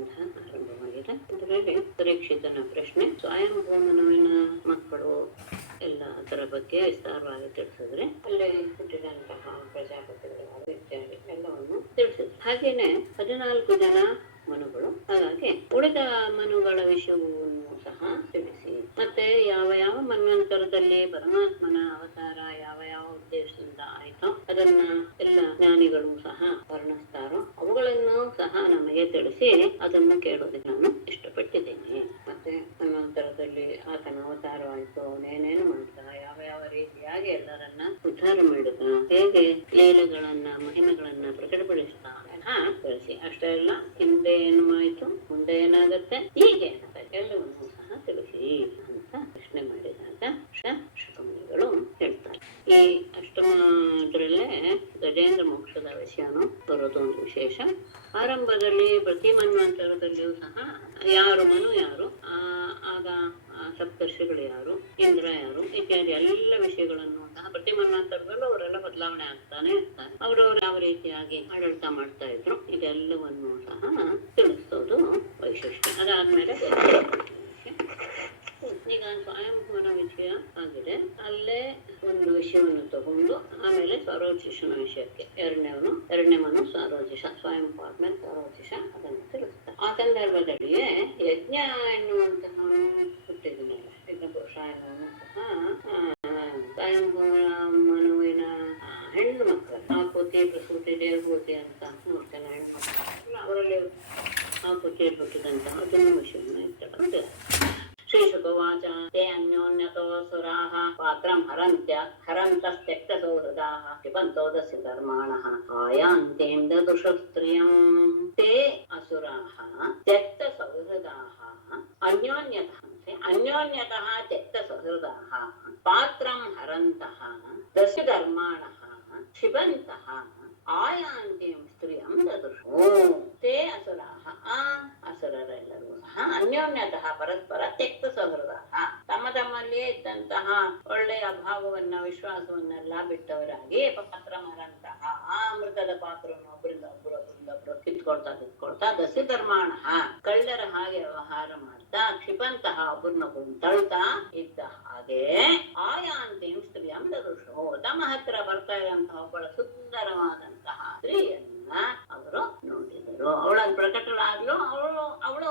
ಸಂಬಂಧ ಆರಂಭವಾಗಿದೆ. ಅದರಲ್ಲಿ ಪರೀಕ್ಷಿತನ ಪ್ರಶ್ನೆ, ಸ್ವಯಂಭೂಮನುವಿನ ಮಕ್ಕಳು ಎಲ್ಲ ಅದರ ಬಗ್ಗೆ ವಿಸ್ತಾರವಾಗಿ ತಿಳಿಸಿದ್ರೆ ಅಲ್ಲಿ ಹುಟ್ಟಿದಂತಹ ಪ್ರಜಾಪತಿಗಳು ಇತ್ಯಾದಿ ಎಲ್ಲವನ್ನು ತಿಳಿಸಿದ್ರು. ಹಾಗೇನೆ 14 ಜನ ಮನುಗಳು, ಹಾಗಾಗಿ ಉಳಿದ ಮನುಗಳ ವಿಷಯವನ್ನು ಸಹ ತಿಳಿಸಿ, ಮತ್ತೆ ಯಾವ ಯಾವ ಮನ್ವಂತರದಲ್ಲಿ ಪರಮಾತ್ಮನ ಅವತಾರ ಯಾವ ಯಾವ ಉದ್ದೇಶದಿಂದ ಆಯ್ತೋ ಅದನ್ನ ಎಲ್ಲ ಜ್ಞಾನಿಗಳು ಸಹ ವರ್ಣಿಸ್ತಾರೋ ಅವುಗಳನ್ನು ಸಹ ನಮಗೆ ತಿಳಿಸಿ ಅದನ್ನು ಕೇಳೋದಕ್ಕೆ ನಾನು ಇಷ್ಟಪಟ್ಟಿದ್ದೇನೆ. ಮತ್ತೆ ಮನ್ವಂತರದಲ್ಲಿ ಆತನ ಅವತಾರ ಆಯ್ತು, ಅವನೇನೇನು ಮಾಡ್ದ, ಯಾವ ಯಾವ ರೀತಿಯಾಗಿ ಎಲ್ಲರನ್ನ ಉದ್ಧಾರ ಮಾಡಿದ, ಹೇಗೆ ಲೀಲೆಗಳನ್ನ ಮಹಿಮೆಗಳನ್ನ ಪ್ರಕಟಪಡಿಸ್ತಾ ತಿಳಿಸಿ. ಅಷ್ಟೇ ಅಲ್ಲ, ಹಿಂದೆ ಏನು ಆಯ್ತು, ಮುಂದೆ ಏನಾಗುತ್ತೆ, ಹೀಗೆ ಎಲ್ಲವನ್ನೂ ಸಹ ತಿಳಿಸಿ ಅಂತ ಪ್ರಶ್ನೆ ಮಾಡಿದಾಗ ಶುಕಮುನಿಗಳು ಹೇಳ್ತಾರೆ. ಈ ಅಷ್ಟಮದ್ರಲ್ಲೇ ಗಜೇಂದ್ರ ಮೋಕ್ಷದ ವಿಷಯನು ಬರೋದು ಒಂದು ವಿಶೇಷ. ಆರಂಭದಲ್ಲಿ ಪ್ರತಿ ಮನ್ವಂತರದಲ್ಲಿಯೂ ಸಹ ಯಾರು ಮನು ಯಾರು, ಆಗ ಸಪ್ತರ್ಷಿಗಳು ಯಾರು, ಇಂದ್ರ ಯಾರು ಇತ್ಯಾದಿ ಎಲ್ಲ ವಿಷಯಗಳನ್ನು ಸಹ ಪ್ರತಿ ಮನ್ವಂತರದಲ್ಲೂ ಅವರೆಲ್ಲ ಬದಲಾವಣೆ ಆಗ್ತಾನೆ ಇರ್ತಾರೆ. ಅವರವರು ಯಾವ ರೀತಿಯಾಗಿ ಆಡಳಿತ ಮಾಡ್ತಾ ಇದ್ರು ಇದೆಲ್ಲವನ್ನು ಸಹ ತಿಳಿಸೋದು ವೈಶಿಷ್ಟ್ಯ. ಅದಾದ್ಮೇಲೆ ಈಗ ಸ್ವಯಂಭೂಮನ ವಿಷಯ ಆಗಿದೆ, ಅಲ್ಲೇ ಒಂದು ವಿಷಯವನ್ನು ತಗೊಂಡು ಆಮೇಲೆ ಸಾರೋಚಿಷನ ವಿಷಯಕ್ಕೆ ಎರಡನೇ ಮನು ಸಾರೋಚಿಷ, ಸ್ವಯಂ ಆದ್ಮೇಲೆ ಸಾರೋಚಿಷ ಅದನ್ನು ತಿಳಿಸ್ತಾರೆ. ಆ ಸಂದರ್ಭದಲ್ಲಿಯೇ ಯಜ್ಞ ಎನ್ನುವಂತಹ ಹುಟ್ಟಿದನಲ್ಲ, ಯಜ್ಞ ಪುರುಷ ಎನ್ನುವನು ಸಹ ಸ್ವಯಂಭೂಮನುವಿನ ಹೆಣ್ಣು ಮಕ್ಕಳು ಆಕೃತಿ ಪ್ರಸೂತಿ ದೇವಭೂತಿ ಅಂತ ನೋಡ್ತೇನೆ. ಹೆಣ್ಣು ಮಕ್ಕಳು ಅವರಲ್ಲಿ ಆಕೃತಿ ಹುಟ್ಟಿದಂತಹ ಅದನ್ನು ವಿಷಯವನ್ನು ಇರ್ತಕ್ಕಂಥ ಶ್ರೀಶುಕವಾಚ ತೇ ಅನ್ಯೋನ್ಯತೋ ಸುರಾಃ ಪಾತ್ರಂ ಹರಂತಸ್ತ್ಯಕ್ತ ಸೌಹೃದಾಃ ಕ್ಷಿಪಂತೋ ದಸ್ಯ ಧರ್ಮಾಣಃ ಆಯಾಂತೇಂ ದದುಷಸ್ತ್ರಿಯಂ ತೇ ಅಸುರಾಃ ತ್ಯಕ್ತ ಸೌಹೃದಾಃ ಅನ್ಯೋನ್ಯತಃ ತ್ಯಕ್ತ ಸೌಹೃದಾಃ ಪಾತ್ರಂ ಹರಂತಃ ದಸ್ಯ ಧರ್ಮಾಣಃ ಕ್ಷಿಪಂತಃ ಆಯಾಂತಿಂ ಸ್ತ್ರೀಯಂ ದದುಷೋ ತೇ ಅಸುರಾಃ. ಆ ಅಸುರರೆಲ್ಲರೂ ಸಹ ಅನ್ಯೋನ್ಯತಃ ಪರಸ್ಪರ ತ್ಯಕ್ತ ಸೌಹೃದಾಃ, ತಮ್ಮ ತಮ್ಮಲ್ಲಿಯೇ ಇದ್ದಂತಹ ಒಳ್ಳೆಯ ಭಾವವನ್ನ ವಿಶ್ವಾಸವನ್ನೆಲ್ಲ ಬಿಟ್ಟವರಾಗಿ ಪಾತ್ರಮರಂತಹ ಆ ಅಮೃತದ ಪಾತ್ರವನ್ನು ಒಬ್ಬರಿಂದ ಒಬ್ಬರು ಕಿತ್ಕೊಳ್ತಾ ದಸ್ಯ ಧರ್ಮಾಣಃ ಕಳ್ಳರ ಹಾಗೆ ವ್ಯವಹಾರ ಮಾಡ್ತಾ ಕ್ಷಿಪಂತಹ ಒಬ್ಬರನ್ನೊಬ್ಬರನ್ನು ತಳ್ತಾ ಇದ್ದ ಹಾಗೆ ಆಯಾಂತಿಂ ಸ್ತ್ರೀಯಂ ದದುಷೋ ತಮ್ಮ ಹತ್ರ ಬರ್ತಾ ಇರುವಂತಹ ಒಬ್ಬಳ ಸುಂದರವಾದಂತಹ ಸ್ತ್ರೀಯನ್ನ ಅವರು ನೋಡಿದರು. ಅವಳನ್ನು ಪ್ರಕಟಳಾಗ್ಲು ಅವಳು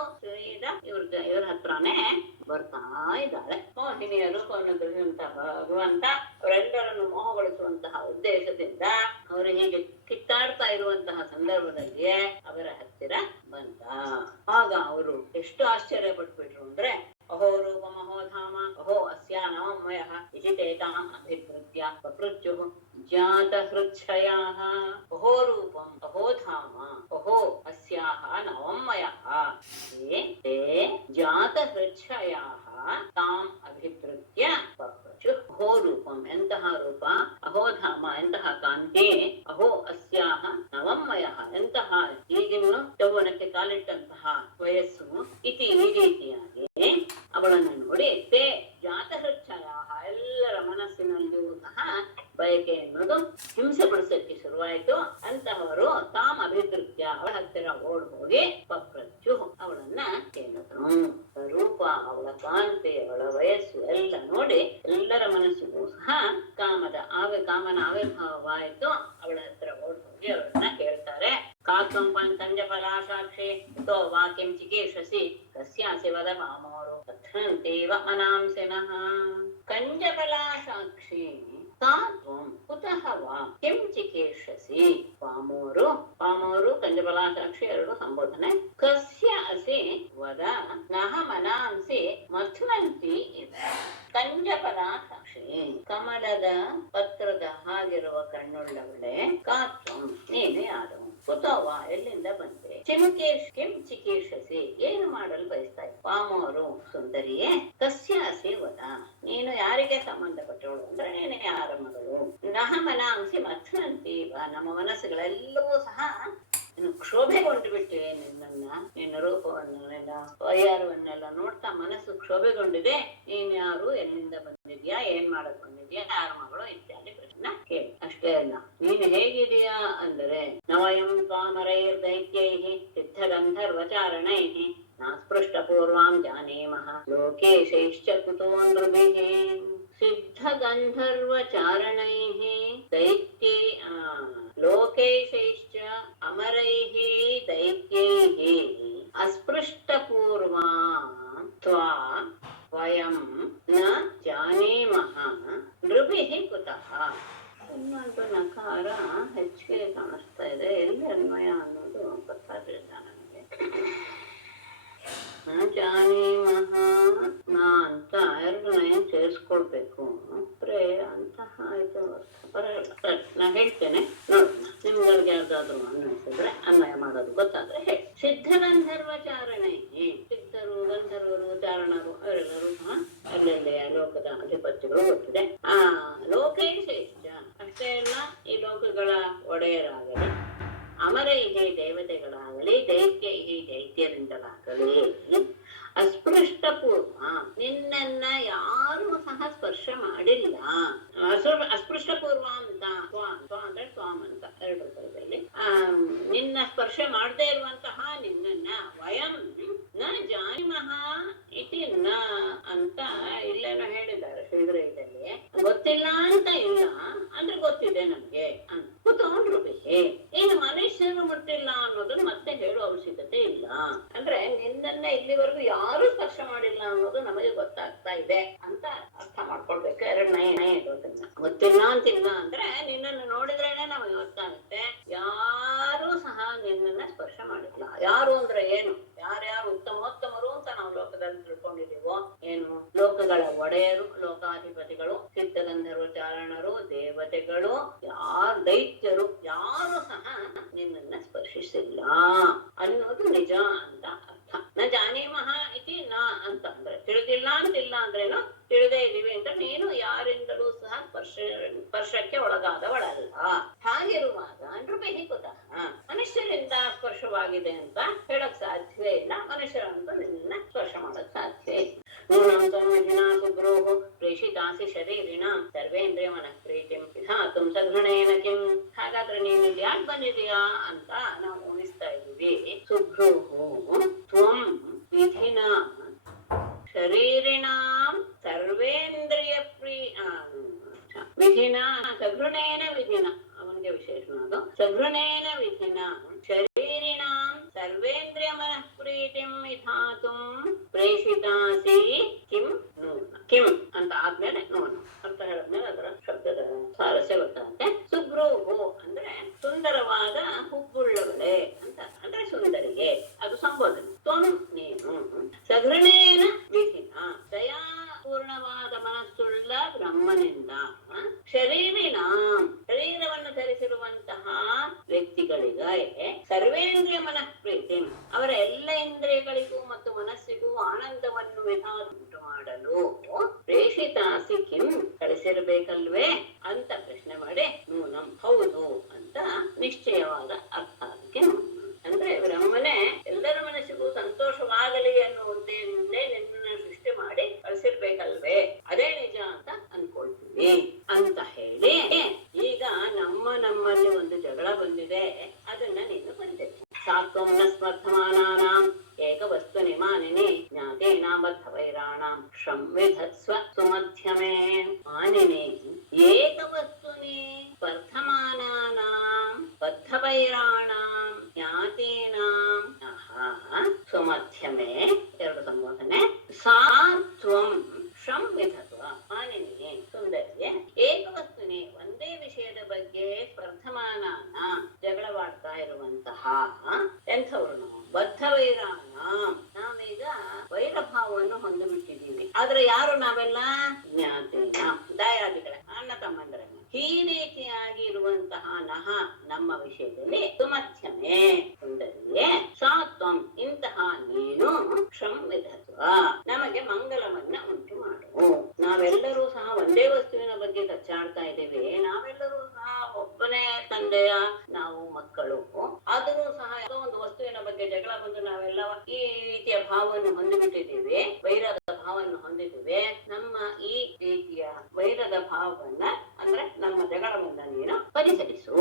ಇವ್ರ ಹತ್ರನೇ ಬರ್ತಾ ಇದ್ದಾಳೆ. ಮೋಹಿನಿಯ ರೂಪವನ್ನು ಧರಿಸುವಂತಹ ಭಗವಂತ ಅವರೆಲ್ಲರನ್ನು ಮೋಹಗೊಳಿಸುವಂತಹ ಉದ್ದೇಶದಿಂದ ಅವರು ಹೀಗೆ ಕಿತ್ತಾಡ್ತಾ ಇರುವಂತಹ ಸಂದರ್ಭದಲ್ಲಿ ಅವರ ಹತ್ತಿರ ಬಂದ. ಆಗ ಅವರು ಎಷ್ಟು ಆಶ್ಚರ್ಯ ಪಟ್ಬಿಟ್ರು ಅಂದ್ರೆ, ಅಹೋ ರೂಪ ಮಹೋಧಾಮ ಅಹೋ ಅಸ್ಯ ನವಮಯಃ ಇಜಿತೇತಾಂ ಅಭಿವೃದ್ಧ್ಯ ಪಪೃಚ್ಯುಃ ಜಾತ ಹೃಚ್ಛಯಾಃ. ಅಹೋ ರೂಪಂ ಅಹೋ ಧಾಮ ಅಹೋ ಅಸ್ಯಾಃ ನವಮಯಃ ತೇ ಜಾತ ಹೃಚ್ಛಯಾಃ ತಾಂ ಅಭಿವೃದ್ಧ್ಯ ಪಪೃಚ್ಯುಃ. ಅಹೋ ರೂಪಂ ಎಂತಹ ರೂಪ, ಅಹೋ ಧಾಮ ಎಂತಹ ಕಾಂತಿ, ಅಹೋ ಅಸ್ಯಾಹ ನವಮಯಃ ಎಂತಹ ಈಗಿನ ಯೌವನಕ್ಕೆ ಕಾಲಿಟ್ಟಂತಹ ವಯಸ್ಸು, ಇತಿ ಈ ರೀತಿಯಾಗಿ ಅವಳನ್ನು ನೋಡಿ ತೇ ಜಾತಹೃಚ್ಛಯಾಹ ಎಲ್ಲರ ಮನಸ್ಸಿನಲ್ಲಿಯೂ ಸಹ ಬಯಕೆ ಎನ್ನುವುದು ಹಿಂಸೆ ಪಡಿಸಕ್ಕೆ ಶುರುವಾಯಿತು. ಅಂತಹವರು ತಾಮ್ ಅಭಿವೃದ್ಧ್ಯ ಅವಳ ಹತ್ತಿರ ಓಡ್ ಹೋಗಿ ಪಪ್ರಚ್ಚು ಅವಳನ್ನ ಕೇಳಿದ್ರು. ರೂಪ, ಅವಳ ಕಾಂತಿ, ಅವಳ ವಯಸ್ಸು ಎಲ್ಲ ನೋಡಿ ಎಲ್ಲರ ಮನಸ್ಸಿಗೂ ಸಹ ಕಾಮನ ಆವಿರ್ಭಾವವಾಯಿತು. ಅವಳ ಹತ್ರ ಓಡ್ ಹೋಗಿ ಅವಳನ್ನ ಕೇಳ್ತಾರೆ. ಕಾತ್ವಂ ಪಂಚಫಲಾಸಾಕ್ಷಿ ತೋ ವಾಕ್ಯಂ ಚಿಕೀರ್ಷಸಿ ಕಸ್ಯಾಸಿ ವದ ಮಾಮೋರು ತಥಂತೇವ ಮನಾಂಸಿನಃ. ಕಂಜಫಲಾಸಾಕ್ಷಿ ಕಾತ್ವಂ ಕುತಃ ವಾ ಕಿಂ ಚಿಕೀರ್ಷಸಿ. ಪಾಮೋರು ಕಂಜಫಲಾಸಾಕ್ಷಿ ಎರಡು ಸಂಬೋಧನೆ. ಕಸ್ಯ ಅಸಿ ವದ ನಹ ಮನಾಂಸಿ ಮಥ್ನಂತಿ ಇದ. ಕಂಜಫಲಾಸಾಕ್ಷಿ ಕಮಲದ ಪತ್ರದ ಹಾಗಿರುವ ಕಣ್ಣುಳ್ಳವಳೆ, ಕಾತ್ವಂ ನೀನು ಯಾರು, ಕುತೋವ ಎಲ್ಲಿಂದ ಬಂದೆ, ಕಿಂ ಚಿಕೀರ್ಷಸಿ ಏನು ಮಾಡಲು ಬಯಸ್ತಾ ಇದ್ದ, ಪಾಮೋರು ಸುಂದರಿಯೇ, ಕಸ್ಯಾಸಿ ವದ ನೀನು ಯಾರಿಗೆ ಸಂಬಂಧಪಟ್ಟವಳು ಅಂದ್ರೆ ನೀನು ಯಾರ ಮಗಳು, ನಹ ಮನಾಂಸಿ ಮಥ್ನಂತೀವ ನಮ್ಮ ಮನಸ್ಸುಗಳೆಲ್ಲವೂ ಸಹ ಕ್ಷೋಭೆಗೊಂಡು ಬಿಟ್ಟಿವೆ. ನಿನ್ನ ರೂಪವನ್ನು ನಿನ್ನ ವೈಯಾರವನ್ನೆಲ್ಲ ನೋಡ್ತಾ ಮನಸ್ಸು ಕ್ಷೋಭೆಗೊಂಡಿದೆ. ನೀನ್ ಯಾರು, ಎಲ್ಲಿಂದ ಬಂದಿದ್ಯಾ, ಏನ್ ಮಾಡಕ್ ಬಂದಿದ್ಯಾ, ಯಾರ ಮಗಳು ಇತ್ಯಾದಿ ಪ್ರಶ್ನೆ ಕೇಳಿ. ಅಷ್ಟೇ ಅಲ್ಲ, ನೀನು ಹೇಗಿದೆಯಾ ಅಂದರೆ ನವಯಂ ತ್ವಾಮರೈರ್ ದೈತ್ಯೈಃ ಸಿದ್ಧಗಂಧರ್ವಚಾರಣೈಃ ನಾಸ್ಪೃಷ್ಟ ಪೂರ್ವಾಂ ಜಾನೇಮಃ ಲೋಕೇಶೈಶ್ಚ ಕುತೋ ನೃಭಿಃ. ಸಿದ್ಧಗಂಧರ್ವಚಾರಣೈಃ ದೈತ್ಯೈ ಲೋಕೇಶೈಶ್ಚ ಅಮರೈಃ ದೈತ್ಯೈಃ ಅಸ್ಪೃಷ್ಟಪೂರ್ವಾಂ ತ್ವಾ ವಯಂ ನ ಜಾನೇಮಃ ನೃಭಿಃ ಕುತಃ. ಇನ್ನೊಂದು ನಕಾರ ಹೆಚ್ಚಿಗೆ ಕಾಣಿಸ್ತಾ ಇದೆ, ಎಲ್ಲಿ ಅನ್ವಯ ಅನ್ನೋದು ಗೊತ್ತಾಗಲಿಲ್ಲ ನನಗೆ. ನ ಜಾನೇಮಃ ನಾ ಅಂತ ಎರಡು ಲೈನ್ ಸೇರಿಸ್ಕೊಳ್ಬೇಕು. ಅಂತಹ ಇದು ಬರಲ್ಲ. ನಾ ಹೇಳ್ತೇನೆ, ನೋಡೋಣ, ನಿಮ್ಗಳಿಗೆ ಯಾವ್ದಾದ್ರು ಅನ್ವಯಿಸಿದ್ರೆ ಅನ್ವಯ ಮಾಡೋದು ಗೊತ್ತಾದ್ರೆ ಹೇಳಿ. ಸಿದ್ಧಗಂಧರ್ವಚಾರಣೆ, ಸಿದ್ಧರು ಗಂಧರ್ವರು ಚಾರಣರು ಅವರೆಲ್ಲರೂ ಸಹ ಅಲ್ಲೆಲ್ಲಿ ಲೋಕದ ಅಧಿಪತಿಗಳು ಗೊತ್ತಿದೆ. ಲೋಕೇಶೇಶ್ಚ ಅಷ್ಟೇ ಅಲ್ಲ, ಈ ಲೋಕಗಳ ಒಡೆಯರಾಗಲಿ, ಅಮರೈಹಿ ದೇವತೆಗಳಾಗಲಿ, ದೈತ್ಯೈಹಿ ದೈತ್ಯರಿಂದಲಾಗಲಿ, ಅಸ್ಪೃಷ್ಟ ಪೂರ್ವ ನಿನ್ನನ್ನ ಯಾರು ಸಹ ಸ್ಪರ್ಶ ಮಾಡಿಲ್ಲ. ಅಸ್ಪೃಷ್ಟ ಪೂರ್ವ ಅಂತ ಅಂದ್ರೆ ಸ್ವಾಮ್ ಅಂತ ಎರಡು ರೂಪದಲ್ಲಿ ನಿನ್ನ ಸ್ಪರ್ಶ ಮಾಡದೇ ಇರುವಂತಹ ನಿನ್ನನ್ನ ವಯಂ ನ ಜಾನಿಮಃ ಇತಿ ನ ಅಂತ ಇಲ್ಲೇನೋ ಹೇಳಿದ್ದಾರೆ ಶ್ರೀಗ್ರಹದಲ್ಲಿ. ಗೊತ್ತಿಲ್ಲ ಅಂತ ಇಲ್ಲ ಅಂದ್ರೆ ಗೊತ್ತಿದೆ ನಮ್ಗೆ ಅಂತ ಕೂತ್ಕೊಂಡ್ರು. ಏನು ಮನುಷ್ಯರು ಮುಟ್ಟಿಲ್ಲ ಅನ್ನೋದನ್ನ ಮತ್ತೆ ಹೇಳುವ ಅವಶ್ಯಕತೆ ಇಲ್ಲ. ಅಂದ್ರೆ ನಿನ್ನನ್ನ ಇಲ್ಲಿವರೆಗೂ ಯಾರು ಸ್ಪರ್ಶ ಮಾಡಿಲ್ಲ ಅನ್ನೋದು ನಮಗೆ ಗೊತ್ತಾಗ್ತಾ ಇದೆ ಅಂತ ಅರ್ಥ ಮಾಡ್ಕೊಳ್ಬೇಕು. ಎರಡು ನಯ ಇರೋದನ್ನ ಗೊತ್ತಿಲ್ಲ ಅಂತಿಲ್ಲ ಅಂದ್ರೆ ನಿನ್ನನ್ನು ನೋಡಿದ್ರೇನೆ ನಮಗೆ ಗೊತ್ತಾಗುತ್ತೆ ಯಾರು ಸಹ ನಿನ್ನನ್ನ ಸ್ಪರ್ಶ ಮಾಡಿಲ್ಲ. ಯಾರು ಅಂದ್ರೆ ಏನು, ಯಾರ್ಯಾರು ಉತ್ತಮೋತ್ತಮರು ಅಂತ ನಾವು ಲೋಕದಲ್ಲಿ ತಿಳ್ಕೊಂಡಿದೀವೋ, ಏನು ಲೋಕಗಳ ಒಡೆಯರು, ಲೋಕಾಧಿಪತಿಗಳು, ಸಿದ್ಧಗಂಧರ್ವ ಚಾರಣರು, ದೇವತೆಗಳು, ಯಾರು ದೈತ್ಯರು ಯಾರು ಸಹ ನಿನ್ನನ್ನ ಸ್ಪರ್ಶಿಸಿಲ್ಲ ಅನ್ನೋದು ನಿಜ ಅಂತ ಅರ್ಥ. ನ ಜಾನೇಮಃ ಇತಿ ನ ಅಂತ ಅಂದ್ರೆ ತಿಳಿದಿಲ್ಲ ಅಂತಿಲ್ಲ ಅಂದ್ರೇನು, ತಿಳಿದೇ ಇದೀವಿ ಅಂತ ನೀನು ಯಾರಿಂದಲೂ ಸಹ ಸ್ಪರ್ಶಕ್ಕೆ ಒಳಗಾದವಳಲ್ಲ. ಹಾಗಿರುವಾಗ ನೃಭಿಃ ಕುತಃ ಮನುಷ್ಯರಿಂದ ಸ್ಪರ್ಶವಾಗಿದೆ ಅಂತ ಹೇಳಕ್ ಸಾಧ್ಯವೇ ಇಲ್ಲ. ಮನುಷ್ಯರಂತೂ ನಿನ್ನ ಸ್ಪರ್ಶ ಮಾಡಕ್ ಸಾಧ್ಯವೇ ಇಲ್ಲ. ನೂನಂ ತ್ವಂ ಸುಬ್ರೂಃ ಪ್ರೇಷಿತಾಸಿ ಶರೀರಿಣಾಂ ಸರ್ವೇಂದ್ರಿಯ ಮನಃ ಪ್ರೀತಿಂ ವಿಧಾತುಂ ಸಘೃಣೇನ ಕಿಂ. ಹಾಗಾದ್ರೆ ನೀನು ಇಲ್ಲಿ ಯಾಕೆ ಬಂದಿದೀಯಾ ಅಂತ ನಾವು ಊಹಿಸ್ತಾ ಇದ್ದೀವಿ. ಸುಬ್ರೂಃ ತ್ವಂ ವಿಧಿನಾ ಶರೀರಿಣಾಂ ಸರ್ವೇಂದ್ರಿಯ ವಿಧಿನ ಸಘೃಣೇನ ವಿಧಿನ, ಅವನಿಗೆ ವಿಶೇಷಣ ಅದು. ಸಘೃಣೇನ ವಿಧಿನ ಶರೀರಿಣಾಂ ಸರ್ವೇಂದ್ರಿಯ ಮನಃ ಪ್ರೀತಿಂ ವಿಧಾತುಂ ಪ್ರೇಷಿತಾಸಿ ಕಿಂ ನೂನ. ಕಿಂ ಅಂತ ಆದ್ಮೇಲೆ ನೂನ ಅಂತ ಹೇಳಿದ್ಮೇಲೆ ಅದರ ಶಬ್ದದ ಸಾರಸ್ಯ ಗೊತ್ತಾಗುತ್ತೆ. ಸುಬ್ರೂಹು ಅಂದ್ರೆ ಸುಂದರವಾದ ಹುಬ್ಬುಳ್ಳವಳೆ ಅಂತ, ಅಂದ್ರೆ ಸುಂದರಿಗೆ ಅದು ಸಂಬೋಧನೆ. ತ್ವಂ ನೀನು ಸಘೃಣೇನ ವಿಧಿನ ದಯಾಪೂರ್ಣವಾದ ಮನಸ್ಸುಳ್ಳ ಬ್ರಹ್ಮನಿಂದ ಶರೀರಿಣಾಂ ಶರೀರವನ್ನು ಧರಿಸಿರುವಂತಹ ವ್ಯಕ್ತಿಗಳಿಗೆ ಸರ್ವೇಂದ್ರಿಯ ಮನಃ ಪ್ರೀತಿ ಅವರ ಎಲ್ಲ ಇಂದ್ರಿಯಗಳಿಗೂ ಮತ್ತು ಮನಸ್ಸಿಗೂ ಆನಂದವನ್ನು ಉಂಟು ಮಾಡಲು ಪ್ರೇಷಿತಾಸಿ ಕಿಂ ಕಳಿಸಿರ್ಬೇಕಲ್ವೇ ಅಂತ ಪ್ರಶ್ನೆ ಮಾಡಿ ನೂನಂ ಹೌದು ಅಂತ ನಿಶ್ಚಯವಾದ ಅರ್ಥ ಅದಕ್ಕೆ. ಅಂದ್ರೆ ಬ್ರಹ್ಮನೇ ಎಲ್ಲರ ಮನಸ್ಸಿಗೂ ಸಂತೋಷವಾಗಲಿ ಅನ್ನೋ ಉದ್ದೇಶದಿಂದ ನಿನ್ನನ್ನು ಸೃಷ್ಟಿ ಮಾಡಿ ಕಳಿಸಿರ್ಬೇಕಲ್ವೇ, ಅದೇ ನಿಜ ಅಂತ ಅನ್ಕೊಳ್ತೀವಿ ಅಂತ ಹೇಳಿ, ಈಗ ನಮ್ಮಲ್ಲಿ ಒಂದು ಜಗಳ ಬಂದಿದೆ, ಅದನ್ನ ನೀನು ಬಂದಿದೆ. ಸಾತ್ವಂ ನ ಸ್ಪರ್ಧಮಾನಾನಾಂ ಏಕವಸ್ತು ನಿಮಾನಿನಿ ಜ್ಞಾತೇನಾಂ ಬದ್ಧವೈರಾಣಾಂ ಸಂವಿಧತ್ಸ್ವ ಸುಮಧ್ಯಮೇ. ಮಾನಿನಿ ಏಕವಸ್ತುನಿ ಸ್ಪರ್ಧಮಾನಾನಾಂ ಬದ್ಧವೈರಾಣಾಂ ಜ್ಞಾತೇನಾಂ ಸುಮಧ್ಯಮೇ ಎರಡು ಸಂಬೋಧನೆ. ಸಾತ್ವಂ ಸಂವಿಧತ್ವ ಮಾನಿನಿ ಸುಂದರಿಯೇ ಏಕವಸ್ತುನಿ ಒಂದೇ ವಿಷಯದ ಬಗ್ಗೆ ಸ್ಪರ್ಧಮಾನಾನ ಜಗಳವಾಡ್ತಾ ಇರುವಂತಹ ಎಂಥವ್ರು ನಾವು ಬದ್ಧವೈರಾಣ, ನಾವೀಗ ವೈರಭಾವವನ್ನು ಹೊಂದಿಬಿಟ್ಟಿದ್ದೀವಿ. ಆದ್ರೆ ಯಾರು ನಾವೆಲ್ಲ ಜ್ಞಾತಿನ ದಯಾದಿಗಳ ಅಣ್ಣ ತಮ್ಮಂದರನ್ನು. ಈ ರೀತಿಯಾಗಿ ಇರುವಂತಹ ನಹ ನಮ್ಮ ವಿಷಯದಲ್ಲಿ ಸುಮಧ್ಯಮೇ ಸುಂದರಿಯೇ ಸಾತ್ವಂ ಇಂತಹ ನೀನು ಸಂವಿಧತ್ವ ನಮಗೆ ಮಂಗಲವನ್ನ ಉಂಟು ಮಾಡು. ನಾವೆಲ್ಲರೂ ಸಹ ಒಂದೇ ವಸ್ತುವಿನ ಬಗ್ಗೆ ಕಚ್ಚಾಡ್ತಾ ಇದ್ದೇವೆ. ನಾವೆಲ್ಲರೂ ಸಹ ಒಬ್ಬನೇ ತಂದೆಯ ನಾವು ಮಕ್ಕಳು. ಆದರೂ ಸಹ ಯಾವುದೋ ಒಂದು ವಸ್ತುವಿನ ಬಗ್ಗೆ ಜಗಳ ಬಂದು ನಾವೆಲ್ಲ ಈ ರೀತಿಯ ಭಾವವನ್ನು ಹೊಂದಿಬಿಟ್ಟಿದ್ದೇವೆ, ವೈರದ ಭಾವವನ್ನು ಹೊಂದಿದ್ದೇವೆ. ನಮ್ಮ ಈ ರೀತಿಯ ವೈರದ ಭಾವವನ್ನ ಅಂದ್ರೆ ನಮ್ಮ ಜಗಳವನ್ನ ನೀನು ಪರಿಹರಿಸು,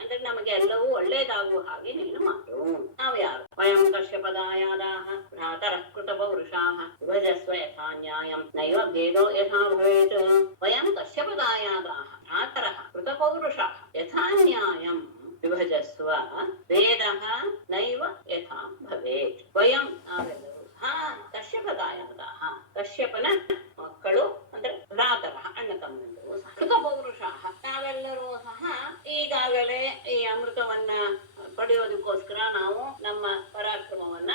ಅಂದ್ರೆ ನಮಗೆ ಎಲ್ಲವೂ ಒಳ್ಳೇದಾಗುವ ಹಾಗೆ ನೀನು ಮಾಡು. ನಾವು ಯಾರು? ವಯಂ ಕಶ್ಯಪದಾಯಾದಾಹ ಭ್ರಾತರಃ ಕೃತ ಪೌರುಷಾಃ ವಿಭಜಸ್ವ ಯಥಾ ನ್ಯಾಯಂ ನೈವ ಭೇದೋ ಯಥಾ ಭವೇತ್. ವಯಂ ಕಶ್ಯಪದಾಯಾದಾಹ ಭ್ರಾತರಃ ಕೃತ ಪೌರುಷಾಃ ಯಥಾ ನ್ಯಾಯಂ ವಿಭಜಸ್ವ ಭೇದಃ ನೈವ ಯಥಾ ಭವೇತ್. ವಯಂ ನಾವೆಲ್ಲರೂ ಕಶ್ಯಪದಾಯಾದಾಹ ಕಶ್ಯಪನ ಮಕ್ಕಳು ಅಂದ್ರೆ ಭ್ರಾತರ ಅಣ್ಣ ತಮ್ಮಂದಿರು ಸಹ ಕೃತ ಪೌರುಷಾಃ ನಾವೆಲ್ಲರೂ ಸಹ ಈಗಾಗಲೇ ಈ ಅಮೃತವನ್ನ ಪಡೆಯೋದಕ್ಕೋಸ್ಕರ ನಾವು ನಮ್ಮ ಪರಾಕ್ರಮವನ್ನ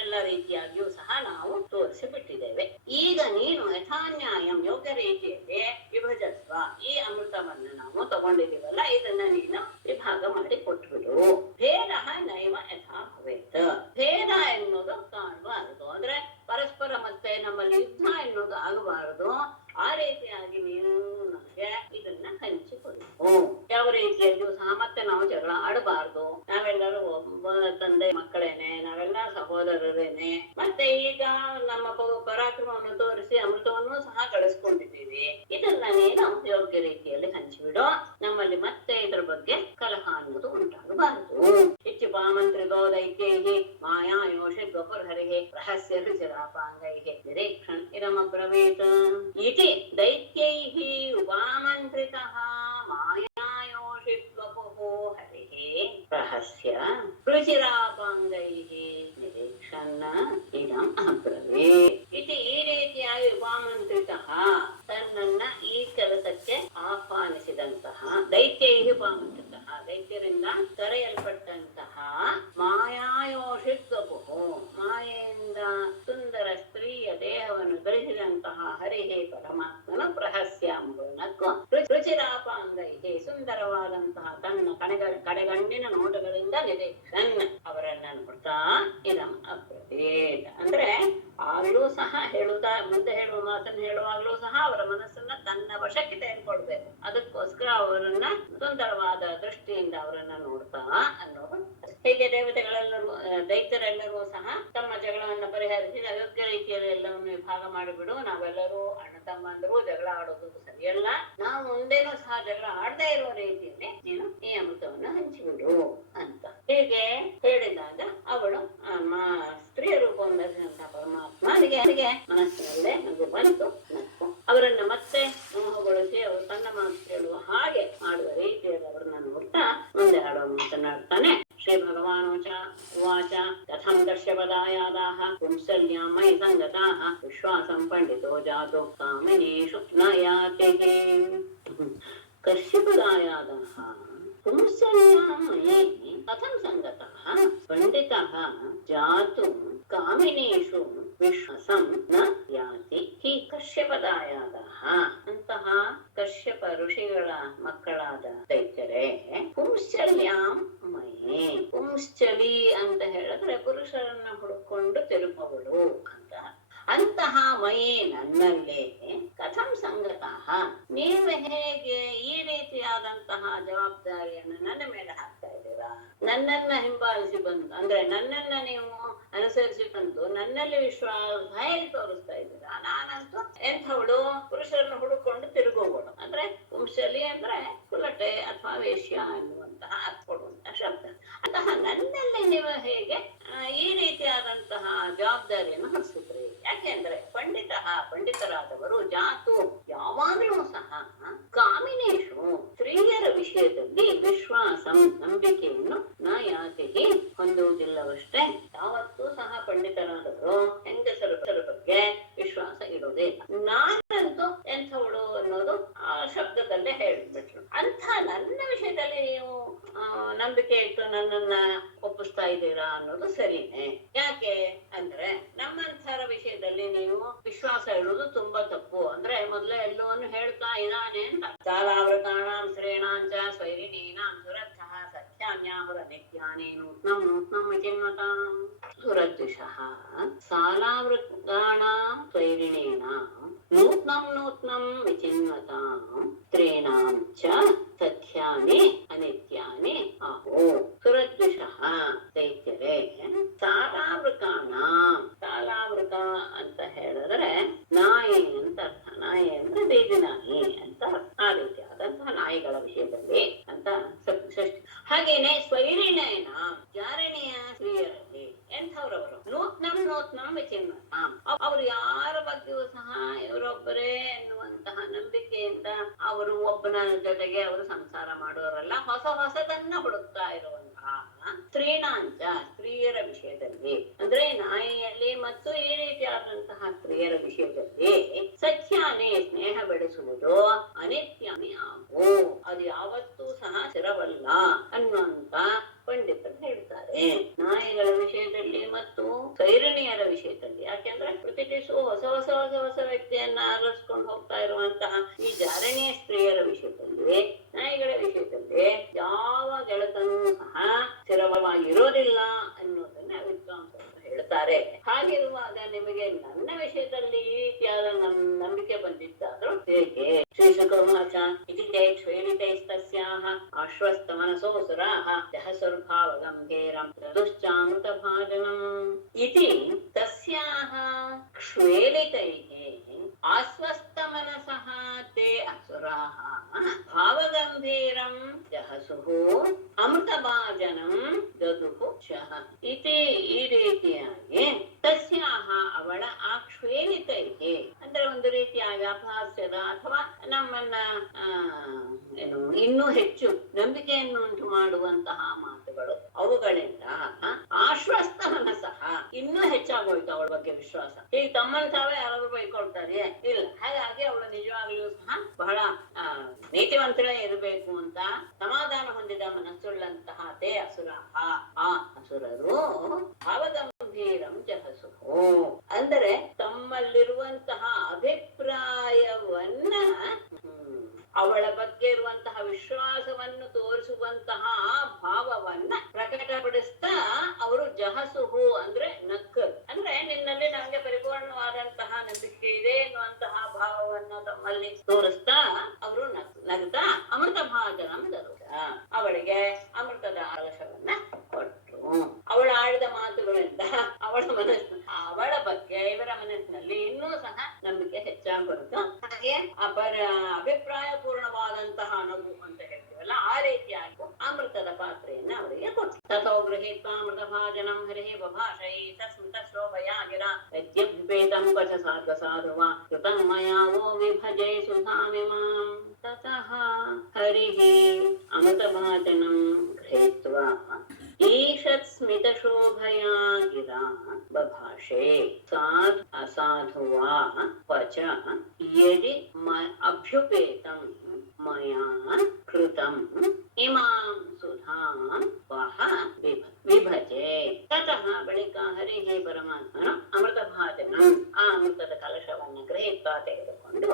ಎಲ್ಲ ರೀತಿಯಾಗಿಯೂ ಸಹ ನಾವು ತೋರಿಸಿ ಬಿಟ್ಟಿದ್ದೇವೆ. ಈಗ ನೀನು ಯಥಾನ್ಯಾಯಂ ಯೋಗ್ಯ ರೀತಿಯಲ್ಲಿ ವಿಭಜಿಸುವ ಈ ಅಮೃತವನ್ನ ನಾವು ತಗೊಂಡಿದ್ದೀವಲ್ಲ, ಇದನ್ನ ನೀನು ವಿಭಾಗ ಮಾಡಿ ಕೊಟ್ಬಿಡು. ಭೇದ ನೈವ ಯಥಾ ಭವೇತ್. ಭೇದ ಎನ್ನುವುದು ಕಾಣಬಾರದು, ಅಂದ್ರೆ ಪರಸ್ಪರ ಮತ್ತೆ ನಮ್ಮಲ್ಲಿ ಯುದ್ಧ ಎನ್ನುವುದು ಆಗಬಾರದು. ಆ ರೀತಿಯಾಗಿ ನೀನು ನಮಗೆ ಇದನ್ನ ಹಂಚಿಕೊಡು. ಯಾವ ರೀತಿಯಲ್ಲಿಯೂ ಸಹ ಮತ್ತೆ ನಾವು ಜಗಳ ಆಡಬಾರ್ದು. ನಾವೆಲ್ಲರೂ ಒಬ್ಬ ತಂದೆ ಮಕ್ಕಳೇನೆ, ನಾವೆಲ್ಲ ಸಹೋದರರೇನೆ. ಮತ್ತೆ ಈಗ ನಮ್ಮ ಪರಾಕ್ರಮವನ್ನು ತೋರಿಸಿ ಅಮೃತವನ್ನು ಸಹ ಗಳಿಸ್ಕೊಂಡಿದ್ದೀವಿ. ಇದನ್ನ ನೀನು ಯೋಗ್ಯ ರೀತಿಯಲ್ಲಿ ಹಂಚಿಬಿಡು. ನಮ್ಮಲ್ಲಿ ಮತ್ತೆ ಇದರ ಬಗ್ಗೆ ಕಲಹ ಅನ್ನೋದು ಉಂಟಾಗಬಾರದು. ಇಚ್ಛುಪಾಮಂತ್ರಿತೋ ದೈತ್ಯೈಹಿ ಮಾಯಾ ಯೋಷಿ ದ್ವಪುರ್ಹರಿಹಿ ರಹಸ್ಯ ರುಚಿರಾಪಾಂಗೈಹಿ ನಿರೀಕ್ಷಣ್ ಇದಮಬ್ರವೀತ್. ಇತಿ ದೈತ್ಯೈಹಿ ಉಪಾಮಂತ್ರಿತಃ ಮಾಯಾ ಯೋಷಿ ದ್ವಪುಃ ಹರಿಹಿ ರಹಸ್ಯ ರುಚಿರಾಪಾಂಗೈಹಿ ನಿರೀಕ್ಷಣ್ ಇದಂ ಅಬ್ರವೀತ್. ಇತಿ ಈ ರೀತಿಯಾಗಿ ಉಪಾಮಂತ್ರಿತಃ ತನ್ನನ್ನ ಈ ಕೆಲಸಕ್ಕೆ ಆಹ್ವಾನಿಸಿದಂತಹ ದೈತ್ಯೈಹಿ ಉಪಾಮಂತ್ರಿತಃ ದೈತ್ಯರಿಂದ ಕರೆಯಲ್ಪಟ್ಟಂತಹ ಮಾಯಾಯೋಷಿತ್ವಪುಃ ಮಾಯೆಯಿಂದ ಸುಂದರ ಸ್ತ್ರೀಯ ದೇಹವನ್ನು ಧರಿಸಿದಂತಹ ಹರಿಹೇ ಪರಮಾತ್ಮನ ರಹಸ್ಯ ಅಂಬುನಕ್ಕೂ ರುಚಿರಾಪಾಂಗೈಹಿ ಸುಂದರವಾದಂತಹ ತನ್ನ ಕಡೆಗಣ್ಣಿನ ನೋಟಗಳಿಂದ ನಿರೀಕ್ಷನ್ ಅವರನ್ನ ನೋಡ್ತಾ ಇದಂ ಅಬ್ರವೀತ್. ಅಂದ್ರೆ ಆಗ್ಲೂ ಸಹ ಮುಂದೆ ಹೇಳುವ ಮಾತನ್ನು ಹೇಳುವಾಗ್ಲೂ ಸಹ ಅವರ ಮನಸ್ಸನ್ನ ತನ್ನ ವಶಕ್ಕೆ ತೆಗೆದುಕೊಡ್ಬೇಕು. ಅದಕ್ಕೋಸ್ಕರ ಅವರನ್ನ ಸುಂದರವಾದ ದೃಷ್ಟಿಯಿಂದ ಅವರನ್ನ ನೋಡ್ತಾ ಅನ್ನೋದು. ಹೀಗೆ ದೇವತೆಗಳೆಲ್ಲರೂ ದೈತ್ಯರೆಲ್ಲರೂ ಸಹ ತಮ್ಮ ಜಗಳವನ್ನು ಪರಿಹರಿಸಿ ಅಯೋಗ್ಯ ರೀತಿಯಲ್ಲಿ ಎಲ್ಲವನ್ನು ವಿಭಾಗ ಮಾಡಿಬಿಡು. ನಾವೆಲ್ಲರೂ ಅಣ್ಣ ತಮ್ಮಂದರು ಜಗಳ ಆಡೋದು ಸರಿಯಲ್ಲ. ನಾವು ಮುಂದೇನೂ ಸಹ ಜಗಳ ಆಡದೇ ಇರುವ ರೀತಿಯಲ್ಲಿ ನೀನು ಈ ಅಮೃತವನ್ನು ಹಂಚಿಬಿಡು ಅಂತ ಹೀಗೆ ಹೇಳಿದಾಗ ಅವಳು ಸ್ತ್ರೀಯ ರೂಪವನ್ನು ಧರಿಸಿದಂತಹ ಪರಮಾತ್ಮನಿಗೆ ಮನಸ್ಸಿನಲ್ಲೇ ನಗು ಬಂತು. ಅವರನ್ನ ಮತ್ತೆ ಮೋಹಗೊಳಿಸಿ ಅವರು ತನ್ನ ಮಾತು ಕೇಳುವ ಹಾಗೆ ಮಾಡುವ ರೀತಿಯಲ್ಲಿ ಅವರನ್ನ ನೋಡ್ತಾ ಮುಂದೆ ಆಡುವ ಮಾತನಾಡ್ತಾನೆ. ಶ್ರೀ ಭಗವಾನುಚ ಉವಾಚ ಕಥಂ ಕಶ್ಯಪದಾಯಾದಾಹ ಪುಂಸಲ್ಯಾಂ ಮಯಿ ಸಂಗತಾಃ ವಿಶ್ವಾಸಂ ಪಂಡಿತೋ ಜಾತೋ ಕಾಮಿನೀಷು ನ ಯಾತಿ. ಕಶ್ಯಪದಾಯಾದಾಹ ಪುಂಸಲ್ಯಾಂ ಮಯಿ ಕಥಂ ಸಂಗತಃ ಪಂಡಿತಃ ಜಾತು ಕಾಮಿನೀಷು ವಿಶ್ವಾಸಂ ನ ಯಾತಿ. ಹಿ ಕಶ್ಯಪದಾಯಾದಾಹ ಅಂತಹ ಕಶ್ಯಪ ಋಷಿಗಳ ಮಕ್ಕಳಾದ ದೈತ್ಯರೇ, ಪುಂಶ್ಚಲ್ಯಾಂ ಮಯಿ. ಪುಂಶ್ಚಲಿ ಅಂತ ಹೇಳಿದ್ರೆ ಪುರುಷರನ್ನ ಹುಡುಕೊಂಡು ತಿರುಗುವವಳು ಅಂತ. ಅಂತಹ ಮಯಿ ನನ್ನಲ್ಲೇ ಕಥಂ ಸಂಗತಃ ನೀವು ಹೇಗೆ ಈ ರೀತಿಯಾದಂತಹ ಜವಾಬ್ದಾರಿಯನ್ನು ನನ್ನ ಮೇಲೆ ಹಾಕ್ತಾ ಇದ್ದೀರಾ? ನನ್ನನ್ನ ಹಿಂಬಾಲಿಸಿ ಬಂದು ಅಂದ್ರೆ ನನ್ನನ್ನ ನೀವು ಅನುಸರಿಸಿ ಬಂದು ನನ್ನಲ್ಲಿ ವಿಶ್ವಾಸ ಹೇಗೆ ತೋರಿಸ್ತಾ ಇದ್ದೀರಾ? ನಾನಂತೂ ಎಂಥವಳು ಪುರುಷರನ್ನು ಹುಡುಕೊಂಡು ತಿರುಗುವವಳು. ಅಂದ್ರೆ ಪುಂಶಲಿ ಅಂದ್ರೆ ಕುಲಟೆ ಅಥವಾ ವೇಶ್ಯ ಅನ್ನುವಂತಹ ಅರ್ಥ ಕೊಡುವಂತಹ ಶಬ್ದ. ಅಂತಹ ನನ್ನಲ್ಲಿ ನೀವು ಹೇಗೆ ಈ ರೀತಿಯಾದಂತಹ ಜವಾಬ್ದಾರಿಯನ್ನು ಹೊರಿಸಿದ್ರಿ? ಯಾಕೆಂದ್ರೆ ಪಂಡಿತರಾದವರು ಜಾತು ಯಾವಾಗಲೂ ಸಹ ಕಾಮಿನೇಶು ಸ್ತ್ರೀಯರ ವಿಷಯದಲ್ಲಿ ವಿಶ್ವಾಸಂ ನಂಬಿಕೆಯನ್ನು ನ ಯಾತಿಗೆ ಹೊಂದುವುದಿಲ್ಲವಷ್ಟೇ. ಯಾವತ್ತೂ ಸಹ ಪಂಡಿತರಾದವರು ಹೆಂಗಸರ ಬಗ್ಗೆ ವಿಶ್ವಾಸ ಇಡೋದೇ ಇಲ್ಲ. ನಾನಂತೂ ಎಂಥವಳು ಅನ್ನೋದು ಆ ಶಬ್ದದಲ್ಲೇ ಹೇಳಿಬಿಟ್ರು. ಅಂಥ ನನ್ನ ವಿಷಯದಲ್ಲಿ ನೀವು ನಂಬಿಕೆ ಇಟ್ಟು ನನ್ನನ್ನ ಒಪ್ಪಿಸ್ತಾ ಇದ್ದೀರಾ ಅನ್ನೋದು ಸರಿನೇ. ಯಾಕೆ ಅಂದ್ರೆ ನಮ್ಮಂಥರ ವಿಷಯದಲ್ಲಿ ನೀವು ವಿಶ್ವಾಸ ಇಡುವುದು ತುಂಬಾ ತಪ್ಪು. ಅಂದ್ರೆ ಮೊದಲೇ ಎಲ್ಲವನ್ನು ಹೇಳ್ತಾ ಇದ್ದಾನೆ ಅಂತ. ಸಾಲಾವೃತಾನಾಂ ಶ್ರೇಣಾಂಚ ಸ್ವೈರಿಣೀನಾಂ ಸುರಕ್ಷಃ ಸತ್ಯಾನ್ಯಾಹುರ ನಿತ್ಯಾನೇನು ನೂತ್ನಂ ವಿಚಿನ್ವತಾಂ. ಸುರದ್ವಿಷಃ ಸಾಲಾವೃತಾನಾಂ ಸ್ವೈರಿಣೀನಾಂ ನೂತ್ನಂ ವಿಚಿನ್ವತಾಂ ಸ್ತ್ರೀಣಾಂ ಚ ಸತ್ಯಾನಿ ಅನಿತ್ಯಾನಿ ಆಹೋ. ಸುರದ್ವಿಷಃ ದೈತ್ಯರೇ, ಸಾಲಾವೃಕ ಅಂತ ಹೇಳಿದ್ರೆ ನಾಯಿ ಅಂತ ಅರ್ಥ. ನಾಯಿ ಅಂದ್ರೆ ಬೀದಿ ನಾಯಿ ಅಂತ ಆ ರೀತಿಯಾದಂತಹ ಅನ್ನೋತ್ನಂ ವಿಚಿನ್ವತಾಂ. ಅವರು ಯಾರ ಬಗ್ಗೆಯೂ ಸಹ ಇವರೊಬ್ಬರೇ ಎನ್ನುವಂತಹ ನಂಬಿಕೆಯಿಂದ ಅವರು ಒಬ್ಬನ ಜೊತೆಗೆ ಅವರು ಸಂಸಾರ ಮಾಡೋರಲ್ಲ, ಹೊಸ ಹೊಸದನ್ನ ಹುಡುಕ್ತಾ ಇರುವಂತಹ ಸ್ತ್ರೀಣಾಂಚ, ಸ್ತ್ರೀಯರ ವಿಷಯದಲ್ಲಿ ಅಂದ್ರೆ ನಾಯಿಯಲ್ಲಿ ಮತ್ತು ಈ ರೀತಿಯಾದಂತಹ ಸ್ತ್ರೀಯರ ವಿಷಯದಲ್ಲಿ ಸಖ್ಯಾನೇ ಸ್ನೇಹ ಬೆಳೆಸುವುದು ಅನಿತ್ಯಾನಿ ಆಗು, ಅದು ಯಾವತ್ತೂ ಸಹ ಸ್ಥಿರವಲ್ಲ ಅನ್ನುವಂತ ಪಂಡಿತರು ಹೇಳ್ತಾರೆ. ನಾಯಿಗಳ ವಿಷಯದಲ್ಲಿ ಮತ್ತು ಸೈರಣಿಯರ ವಿಷಯದಲ್ಲಿ, ಯಾಕೆಂದ್ರೆ ಪ್ರತಿದಿವಸ ಹೊಸ ಹೊಸ ಹೊಸ ಹೊಸ ವ್ಯಕ್ತಿಯನ್ನ ಆರಿಸ್ಕೊಂಡು ಹೋಗ್ತಾ ಇರುವಂತಹ ಈ ಜಾರಣೀಯ ಸ್ತ್ರೀಯರ ವಿಷಯದಲ್ಲಿ, ನಾಯಿಗಳ ವಿಷಯದಲ್ಲಿ ಯಾವ ಗೆಳತನೂ ಸಹ ಸ್ಥಿರವಾಗಿರೋದಿಲ್ಲ ಅನ್ನೋದನ್ನ ವಿದ್ವಾಂಸರು ಹೇಳ್ತಾರೆ. ಹಾಗಿರುವಾಗ ನಿಮಗೆ ನನ್ನ ವಿಷಯದಲ್ಲಿ ಈ ರೀತಿಯಾದ ನಂಬಿಕೆ ಬಂದಿದ್ದಾದ್ರೂ ಹೇಗೆ? ಶ್ರೀ ಶುಕವಾಚ ಇತಿ ಶ್ವೇಲಿತೈಸ್ತಸ್ಯಾಹ ಆಶ್ವಸ್ತ ಮನಸೋಸುರಾಹ ಜಹಸುರ್ಭಾವ ಗಂಭೀರಂ ದುಶ್ಚಾಮೃತ ಭಾಜನಂ ಇತಿ ತಸ್ಯಾಹ ಶ್ವೇಲಿತೈಃ ಆಸ್ವಸ್ತ ಮನಸಃ ತೇ ಅಸುರಾಹ ಭಾವಗಂಭೀರಂ ಜಹಸುಃ ಅಮೃತಭಾಜನಂ ದದುಃ ಶಃ ಇತಿ. ಈ ರೀತಿಯಾಗಿ ತಸ್ಯಾಹ ಅವಳ ಆ ಶ್ವೇಲಿತೈಗೆ ಅಂದ್ರೆ ಒಂದು ರೀತಿಯಾಗಿ ಅಪಹಾಸ್ಯದ ಅಥವಾ ನಮ್ಮನ್ನ ಏನು ಇನ್ನೂ ಹೆಚ್ಚು ನಂಬಿಕೆಯನ್ನು ಉಂಟು ಮಾಡುವಂತಹ ಮಾತುಗಳು, ಅವುಗಳಿಂದ ಆಶ್ವಸ್ತ ಮನಸ್ಸಹ ಇನ್ನೂ ಹೆಚ್ಚಾಗೋಯ್ತು ಅವಳ ಬಗ್ಗೆ ವಿಶ್ವಾಸ. ಈಗ ತಮ್ಮನ್ ತಾವೇ ಯಾರಾದ್ರೂ ಬೈಕೊಳ್ತಾರೆ ಇಲ್ಲ, ಹಾಗಾಗಿ ಅವಳು ನಿಜವಾಗ್ಲೂ ಸಹ ಬಹಳ ನೀತಿವಂತಳೇ ಇರಬೇಕು ಅಂತ ಸಮಾಧಾನ ಹೊಂದಿದ ಮನಸ್ಸುಳ್ಳಂತಹ ತೇ ಅಸುರಹ, ಆ ಅಸುರರು ಭಾವಗಂಭೀರಂ ಜಹಸುಹು ಅಂದರೆ ತಮ್ಮಲ್ಲಿರುವಂತಹ ಅಭಿಪ್ರಾಯವನ್ನ ಅವಳ ಬಗ್ಗೆ ಇರುವಂತಹ ವಿಶ್ವಾಸವನ್ನು ತೋರಿಸುವಂತಹ ಭಾವವನ್ನ ಪ್ರಕಟಪಡಿಸ್ತಾ ಅವರು ಜಹಸುಹು ಅಂದ್ರೆ ನಕ್ಕರು. ಅಂದ್ರೆ ನಿನ್ನಲ್ಲಿ ನಮ್ಗೆ ಪರಿಪೂರ್ಣವಾದಂತಹ ನಂಬಿಕೆ ಇದೆ ಎನ್ನುವಂತಹ ಭಾವವನ್ನು ತಮ್ಮಲ್ಲಿ ತೋರಿಸ್ತಾ ಅವರು ನಗ್ತಾ ಅಮೃತ ಭಾಜನಂ ದರುತ, ಅವಳಿಗೆ ಅಮೃತದ ಆಲೋಚವನ್ನ ಕೊಟ್ಟರು. ಅವಳು ಆಡಿದ ಮಾತುಗಳಿಂದ ಅವಳ ಬಗ್ಗೆ ಇವರ ಮನಸ್ಸಿನಲ್ಲಿ ಇನ್ನೂ ಸಹ ನಂಬಿಕೆ ಹೆಚ್ಚಾಗಿ ಬರುತ್ತ. ಹಾಗೆ ಅಭಿಪ್ರಾಯ ಪೂರ್ಣವಾದಂತಹ ನಗು ಅಂತ ಹೇಳ್ತೀವಲ್ಲ, ಆ ರೀತಿಯಾಗಿ ಅಮೃತದ ಪಾತ್ರೆಯನ್ನ ಅವರಿಗೆ ಕೊಟ್ಟು ತಥೋ ಗೃಹೀತ್ವಾ ಅಮೃತ ಭಾಜನಂ ಹರಿಃ ಬಭಾಷೈ ತಸ್ಮಿತ ಶೋಭಯಾ ಗಿರ ಯದ್ಯಭ್ಯುಪೇತಂ ಕ್ವಚ ಸಾರ್ಗ ಸಾಧುವ ಕೃತಂ ಮಯಾ ವೋ ವಿಭಜೈ ಸುಧಾಮಿಮಾಂ. ತತಃ ಹರಿಃ ಅಮೃತ ಭಾಜನಂ ಗೃಹೀತ್ವಾ ಈಷತ್ ಸ್ಮಿತ ಶೋಭಯಾ ಗಿರಾ ಬಭಾಷೆ ಸಾಧು ಅಸಾಧುವಾ ಕ್ವಚ ಯದಿ ಅಭ್ಯುಪೇತಂ ಮಯಾ ಕೃತಂ ಇಮಾಂ ಸುಧಾಂ ವಹ ವಿಭಜೆ. ತತಃ ಬಳಿಕ ಹರಿಹೇ ಪರಮಾತ್ಮನು ಅಮೃತ ಭಾಜನಂ ಆ ಅಮೃತದ ಕಲಶವನ್ನು ಗ್ರಹಿತ ತೆಗೆದುಕೊಂಡು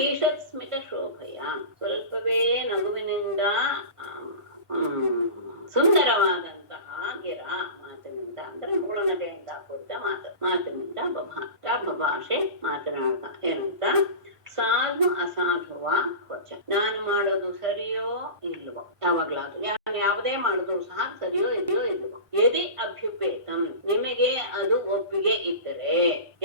ಈಷತ್ ಸ್ಮಿತ ಶೋಭಯ ಸ್ವಲ್ಪವೇ ನಗುವಿನಿಂದ ಸುಂದರವಾದಂತಹ ಗಿರ ಮಾತಿನಿಂದ ಅಂದ್ರೆ ಮೂಢನತೆಯಿಂದ ಕೂಡಿದ ಮಾತಿನಿಂದ ಬಭಾಷೆ ಮಾತನಾಡ್ತಾ ಏನಂತ ಸಾಧು ಅಸಾಧುವ ಕ್ವಚ, ನಾನು ಮಾಡೋದು ಸರಿಯೋ ಇಲ್ವೋ, ಯಾವಾಗ್ಲಾದ್ರು ಯಾವುದೇ ಮಾಡೋದು ಸಹ ಸರಿಯೋ ಇದೆಯೋ ಇಲ್ವೋ, ಯದಿ ಅಭ್ಯುಪೇತಂ ನಿಮಗೆ ಅದು ಒಪ್ಪಿಗೆ ಇದ್ದರೆ,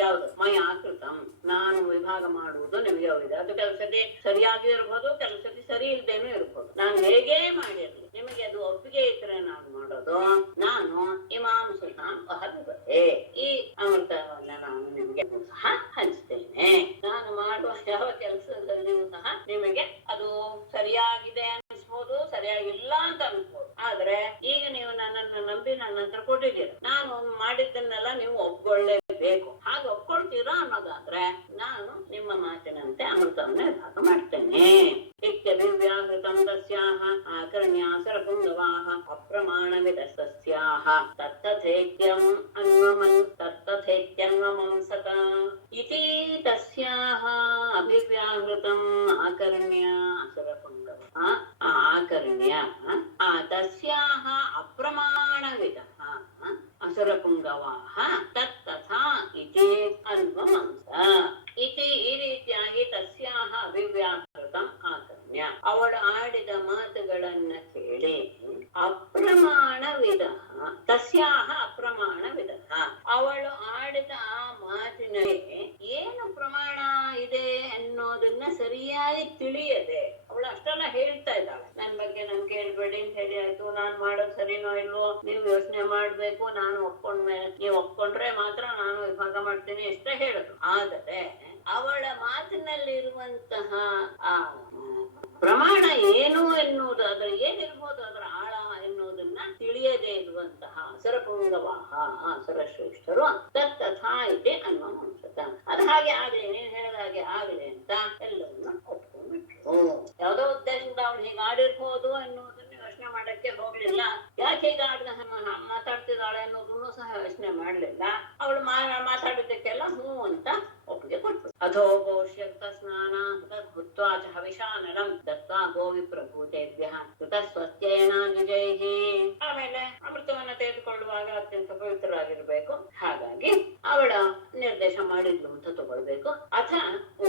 ಯಾವುದು ಮಯಾಕೃತಂ ನಾನು ವಿಭಾಗ ಮಾಡುವುದು ನಿಮಗೆ ಹೋಗಿದೆ, ಅದು ಕೆಲಸಕ್ಕೆ ಸರಿಯಾಗಿ ಇರ್ಬೋದು, ಕೆಲಸಕ್ಕೆ ಸರಿ ಇಲ್ದೇನೂ ಇರ್ಬೋದು, ನಾನು ಹೇಗೇ ಮಾಡಿರ್ಲಿ ನಿಮಗೆ ಅದು ಒಪ್ಪಿಗೆ ಇದ್ರೆ ನಾನು ಮಾಡೋದು, ನಾನು ಇಮಾಂ ಸುಧಾಂ ವಹಬಿಭಜೆ ಈ ಅಮೃತವನ್ನ ನಾನು ನಿಮಗೆ ಸಹ ಹಂಚ್ತೇನೆ. ನಾನು ಮಾಡುವ ಯಾವ ಕೆಲಸದಲ್ಲಿಯೂ ಸಹ ನಿಮಗೆ ಅದು ಸರಿಯಾಗಿದೆ ಅನ್ಸ್ಬೋದು, ಸರಿಯಾಗಿಲ್ಲ ಅಂತ ಅನ್ಸ್ಬೋದು, ಆದ್ರೆ ಈಗ ನೀವು ನನ್ನನ್ನು ನಂಬಿ ನನ್ನ ಹತ್ರ ಕೊಟ್ಟಿದ್ದೀರ, ನಾನು ಮಾಡಿದ್ದನ್ನೆಲ್ಲ ನೀವು ಒಪ್ಕೊಳ್ಳೇಬೇಕು. ಹಾಗೆ ಒಪ್ಕೊಳ್ತೀರಾ ಅನ್ನೋದಾದ್ರೆ ನಾನು ನಿಮ್ಮ ಮಾತಿನಂತೆ ಅಮೃತವನ್ನ ವಿಭಾಗ ಮಾಡ್ತೇನೆ. ಇತ್ಯಭಿವ್ಯಾಹೃತಂ ತಸ್ಯಾಹ ಆಕರ್ಣ್ಯಾಸರ ಪುಂಗವಾಹ ಅಪ್ರಮಾಣವಿದಸ್ಯಾಹ ತತ್ತಥೇತ್ಯಂ ಅನ್ವಮಂಸತ ಇತಿ ತಸ್ಯಾಹ ಅಭಿವ್ಯಾಹೃತಂ ಆಕರ್ಣ್ಯ ಅಸುರ ಪುಂಗವ ಆಕರ್ಣ್ಯ ತಸ್ಯಾಹ ಅಪ್ರಮಾಣವಿದಃ ಅಸುರ ಪುಂಗವಾಹ ತತ್ತಥಾ ಇತಿ ಅನ್ವಮಂಸ ಇತಿ. ಈ ರೀತಿಯಾಗಿ ತಸ್ಯಾಹ ಅಭಿವ್ಯಾಹೃತಂ ಆಕರ್ಣ್ಯ ಅವಳು ಆಡಿದ ಮಾತುಗಳನ್ನ ಕೇಳಿ ಅಪ್ರಮಾಣವಿದ ತಸ್ಯಾಹ ಅಪ್ರಮಾಣವಿದ ಅವಳು ಆಡಿದ ಆ ಮಾತಿನಲ್ಲಿ ಏನು ಪ್ರಮಾಣ ಇದೆ ಅನ್ನೋದನ್ನ ಸರಿಯಾಗಿ ತಿಳಿಯದೆ ಅವಳು ಅಷ್ಟೆಲ್ಲ ಹೇಳ್ತಾ ಇದ್ದಾಳೆ, ನನ್ ಬಗ್ಗೆ ನನ್ ಕೇಳ್ಬೇಡಿ ಅಂತ ಹೇಳಿ ಆಯ್ತು, ನಾನ್ ಮಾಡೋದು ಸರಿನೋ ಇಲ್ವೋ ನೀವು ಯೋಚನೆ ಮಾಡ್ಬೇಕು, ನಾನು ನೀವು ಒಪ್ಕೊಂಡ್ರೆ ಮಾತ್ರ ನಾನು ಮಾಡ್ತೀನಿ ಇಷ್ಟ ಹೇಳಿದ್ರು. ಆದರೆ ಅವಳ ಮಾತಿನಲ್ಲಿರುವಂತಹ ಆ ಪ್ರಮಾಣ ಏನು ಎನ್ನುವುದು, ಅದರ ಏನಿರ್ಬೋದು, ಅದರ ಆಳ ಎನ್ನುವುದನ್ನ ತಿಳಿಯದೇ ಇರುವಂತಹ ಅಸುರಪುಂಗವಾಹ ಅಸುರಶ್ರೇಷ್ಠರು ತತ್ತಥಾ ಇದೆ ಅನ್ನುವ ಅಂಶದ. ಅದು ಹಾಗೆ ಆಗ್ಲಿ, ನೀನ್ ಹೇಳಿದ ಹಾಗೆ ಆಗ್ಲಿ ಅಂತ ಎಲ್ಲವನ್ನ ಒಪ್ಕೊಂಡ್ಬಿಟ್ರು. ಯಾವ್ದೋ ಉದ್ದೇಶದಿಂದ ಅವಳು ಹೀಗೆ ಆಡಿರ್ಬೋದು ಎನ್ನುವುದನ್ನ ಯೋಚನೆ ಮಾಡಕ್ಕೆ ಹೋಗ್ಲಿಲ್ಲ. ಯಾಕೆ ಹೀಗೆ ಮಾತಾಡ್ತಿದ್ದಾಳೆ ಅನ್ನೋದನ್ನು ಸಹ ಯೋಚನೆ ಮಾಡ್ಲಿಲ್ಲ. ಅವಳು ಮಾತಾಡಿದ್ದಕ್ಕೆಲ್ಲ ಹ್ಞೂ ಅಂತ ಒಪ್ಪಿಗೆ ಕೊಟ್ರು. ಅಥೋಪೋಷ್ಯಕ್ತ ಸ್ನಾನ ಭೂತ್ವಾ ಚ ಹವಿಷಾನಲಂ ದತ್ವಾ ಗೋವಿಪ್ರಭೂತೇಭ್ಯಃ ಕೃತಸ್ವಸ್ತ್ಯೇನ ದ್ವಿಜೈಃ. ಆಮೇಲೆ ಅಮೃತವನ್ನ ತೆಗೆದುಕೊಳ್ಳುವಾಗ ಅತ್ಯಂತ ಪವಿತ್ರರಾಗಿರ್ಬೇಕು. ಹಾಗಾಗಿ ಅವಳ ನಿರ್ದೇಶ ಮಾಡಿದ್ಲು ಅಂತ ತಗೊಳ್ಬೇಕು. ಅಥ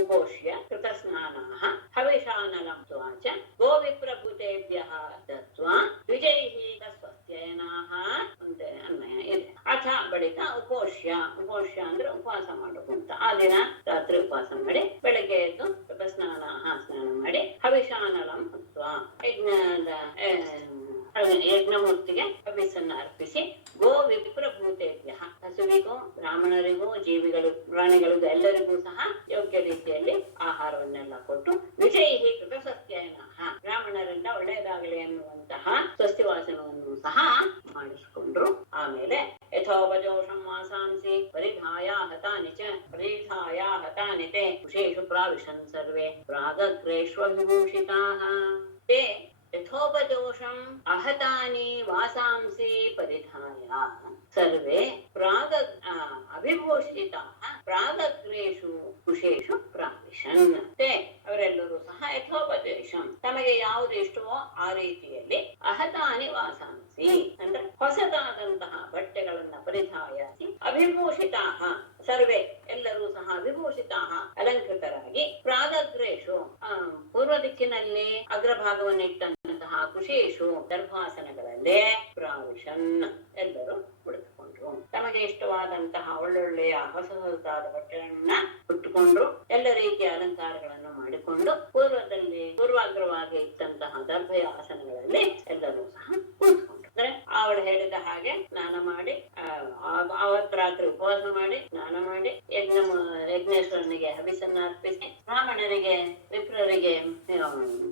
ಉಪೋಷ್ಯ ಕೃತ ಸ್ನಾನಾಃ ಹವಿಷಾನಲಂ ತ್ವಾಚ ಗೋವಿಪ್ರಭೂತೇಭ್ಯಃ ದತ್ವಾ ದ್ವಿಜೈಃ ಕೃತಸ್ವಸ್ತ್ಯೇನಾಃ ಅಂತ ಅನ್ವಯ ಇದೆ. ಅಥ ಬಳಿಕ ಉಪೋಷ್ಯ, ಉಪೋಷ್ಯ ಅಂದ್ರೆ ಉಪವಾಸ ಮಾಡೋದು ಅಂತ. ಆ ದಿನ ರಾತ್ರಿ ಉಪವಾಸ ಮಾಡಿ ಬೆಳಗ್ಗೆ ಎದ್ದು ಸ್ನಾನ ಮಾಡಿ ಹವಿಷಾನಲಂ ಯಜ್ಞಮೂರ್ತಿಗೆ ಹವಿಸ್ಸನ್ನು ಅರ್ಪಿಸಿ ಗೋ ವಿಪ್ರಭೂತೇಭ್ಯ ಹಸುವಿಗೂ ಬ್ರಾಹ್ಮಣರಿಗೂ ಜೀವಿಗಳು ಪ್ರಾಣಿಗಳಿಗೂ ಎಲ್ಲರಿಗೂ ಸಹ ಯೋಗ್ಯ ರೀತಿಯಲ್ಲಿ ಆಹಾರವನ್ನೆಲ್ಲ ಕೊಟ್ಟು ವಿಜಯಿ ಕೃತಸತ್ಯನ ಬ್ರಾಹ್ಮಣರಿಂದ ಒಳ್ಳೆಯದಾಗಲಿ ಎನ್ನುವಂತಹ ಸ್ವಸ್ತಿವಾಸನವನ್ನು ಸಹ ಮಾಡಿಸಿಕೊಂಡ್ರು. ಆಮೇಲೆ ಯಥೋಪಜೋಷಂ ವಾಸಾಂಸಿ ಪರಿಧಾಯ ಹತಾನಿ ಚ ಪರಿಧಾಯ ಹತಾನಿ ತೇ ಕುಶೇಷು ಪ್ರಾವಿಶನ್ ಸರ್ವೇ ಪ್ರಾಗಗ್ರೇಷ್ವವಿಭೂಷಿತಾಃ ತೇ ಯಥೋಪಜೋಷಂ ಅಹತಾನಿ ವಾಸಾಂಸಿ ಪರಿಧಾಯ ಸರ್ವೇ ಪ್ರಾಗ ಅವಿಭೂಷಿತಾಃ ಪ್ರಾಗಗ್ರೇಷು ಕುಶೇಷು ಪ್ರಾವಿಶನ್ ತೇ ಅವರೆಲ್ಲರೂ ಸಹ ಯಥೋಪದೇಶಂ ತಮಗೆ ಯಾವುದು ಇಷ್ಟವೋ ಆ ರೀತಿಯಲ್ಲಿ ಅಹತಾನಿ ವಾಸಾಂಸಿ ಅಂದ್ರೆ ಹೊಸದಾದಂತಹ ಬಟ್ಟೆಗಳನ್ನ ಪರಿಧಾಯಿಸಿ ಅವಿಭೂಷಿತಾಃ ಸರ್ವೇ ಎಲ್ಲರೂ ಸಹ ವಿಭೂಷಿತಾಃ ಅಲಂಕೃತರಾಗಿ ಪ್ರಾಗಗ್ರೇಷು ಪೂರ್ವ ದಿಕ್ಕಿನಲ್ಲಿ ಅಗ್ರಭಾಗವನ್ನಿಟ್ಟಂತಹ ಕುಶೇಷು ದರ್ಭಾಸನಗಳಲ್ಲೇ ಪ್ರಾವಿಶನ್ ಎಲ್ಲರೂ ಕುಳಿತುಕೊಂಡ್ರು. ತಮಗೆ ಇಷ್ಟವಾದಂತಹ ಒಳ್ಳೊಳ್ಳೆಯ ಹೊಸ ಹೊಸದಾದ ಬಟ್ಟೆಗಳನ್ನ ಉಟ್ಟುಕೊಂಡ್ರು. ಎಲ್ಲ ರೀತಿಯ ಅಲಂಕಾರಗಳನ್ನು ಮಾಡಿಕೊಂಡು ಪೂರ್ವಾಗ್ರವಾಗಿ ಇಟ್ಟಂತಹ ದರ್ಭೆಯ ಆಸನಗಳಲ್ಲಿ ಎಲ್ಲರೂ ಸಹ ಕುಳಿತುಕೊಂಡ್ರು. ಅಂದ್ರೆ ಅವಳು ಹೇಳಿದ ಹಾಗೆ ಸ್ನಾನ ಮಾಡಿ ಅವತ್ ರಾತ್ರಿ ಉಪವಾಸ ಮಾಡಿ ಸ್ನಾನ ಮಾಡಿ ಯಜ್ಞೇಶ್ವರನಿಗೆ ಹವಿಸನ್ನ ಅರ್ಪಿಸಿ ಬ್ರಾಹ್ಮಣರಿಗೆ ವಿಪ್ರರಿಗೆ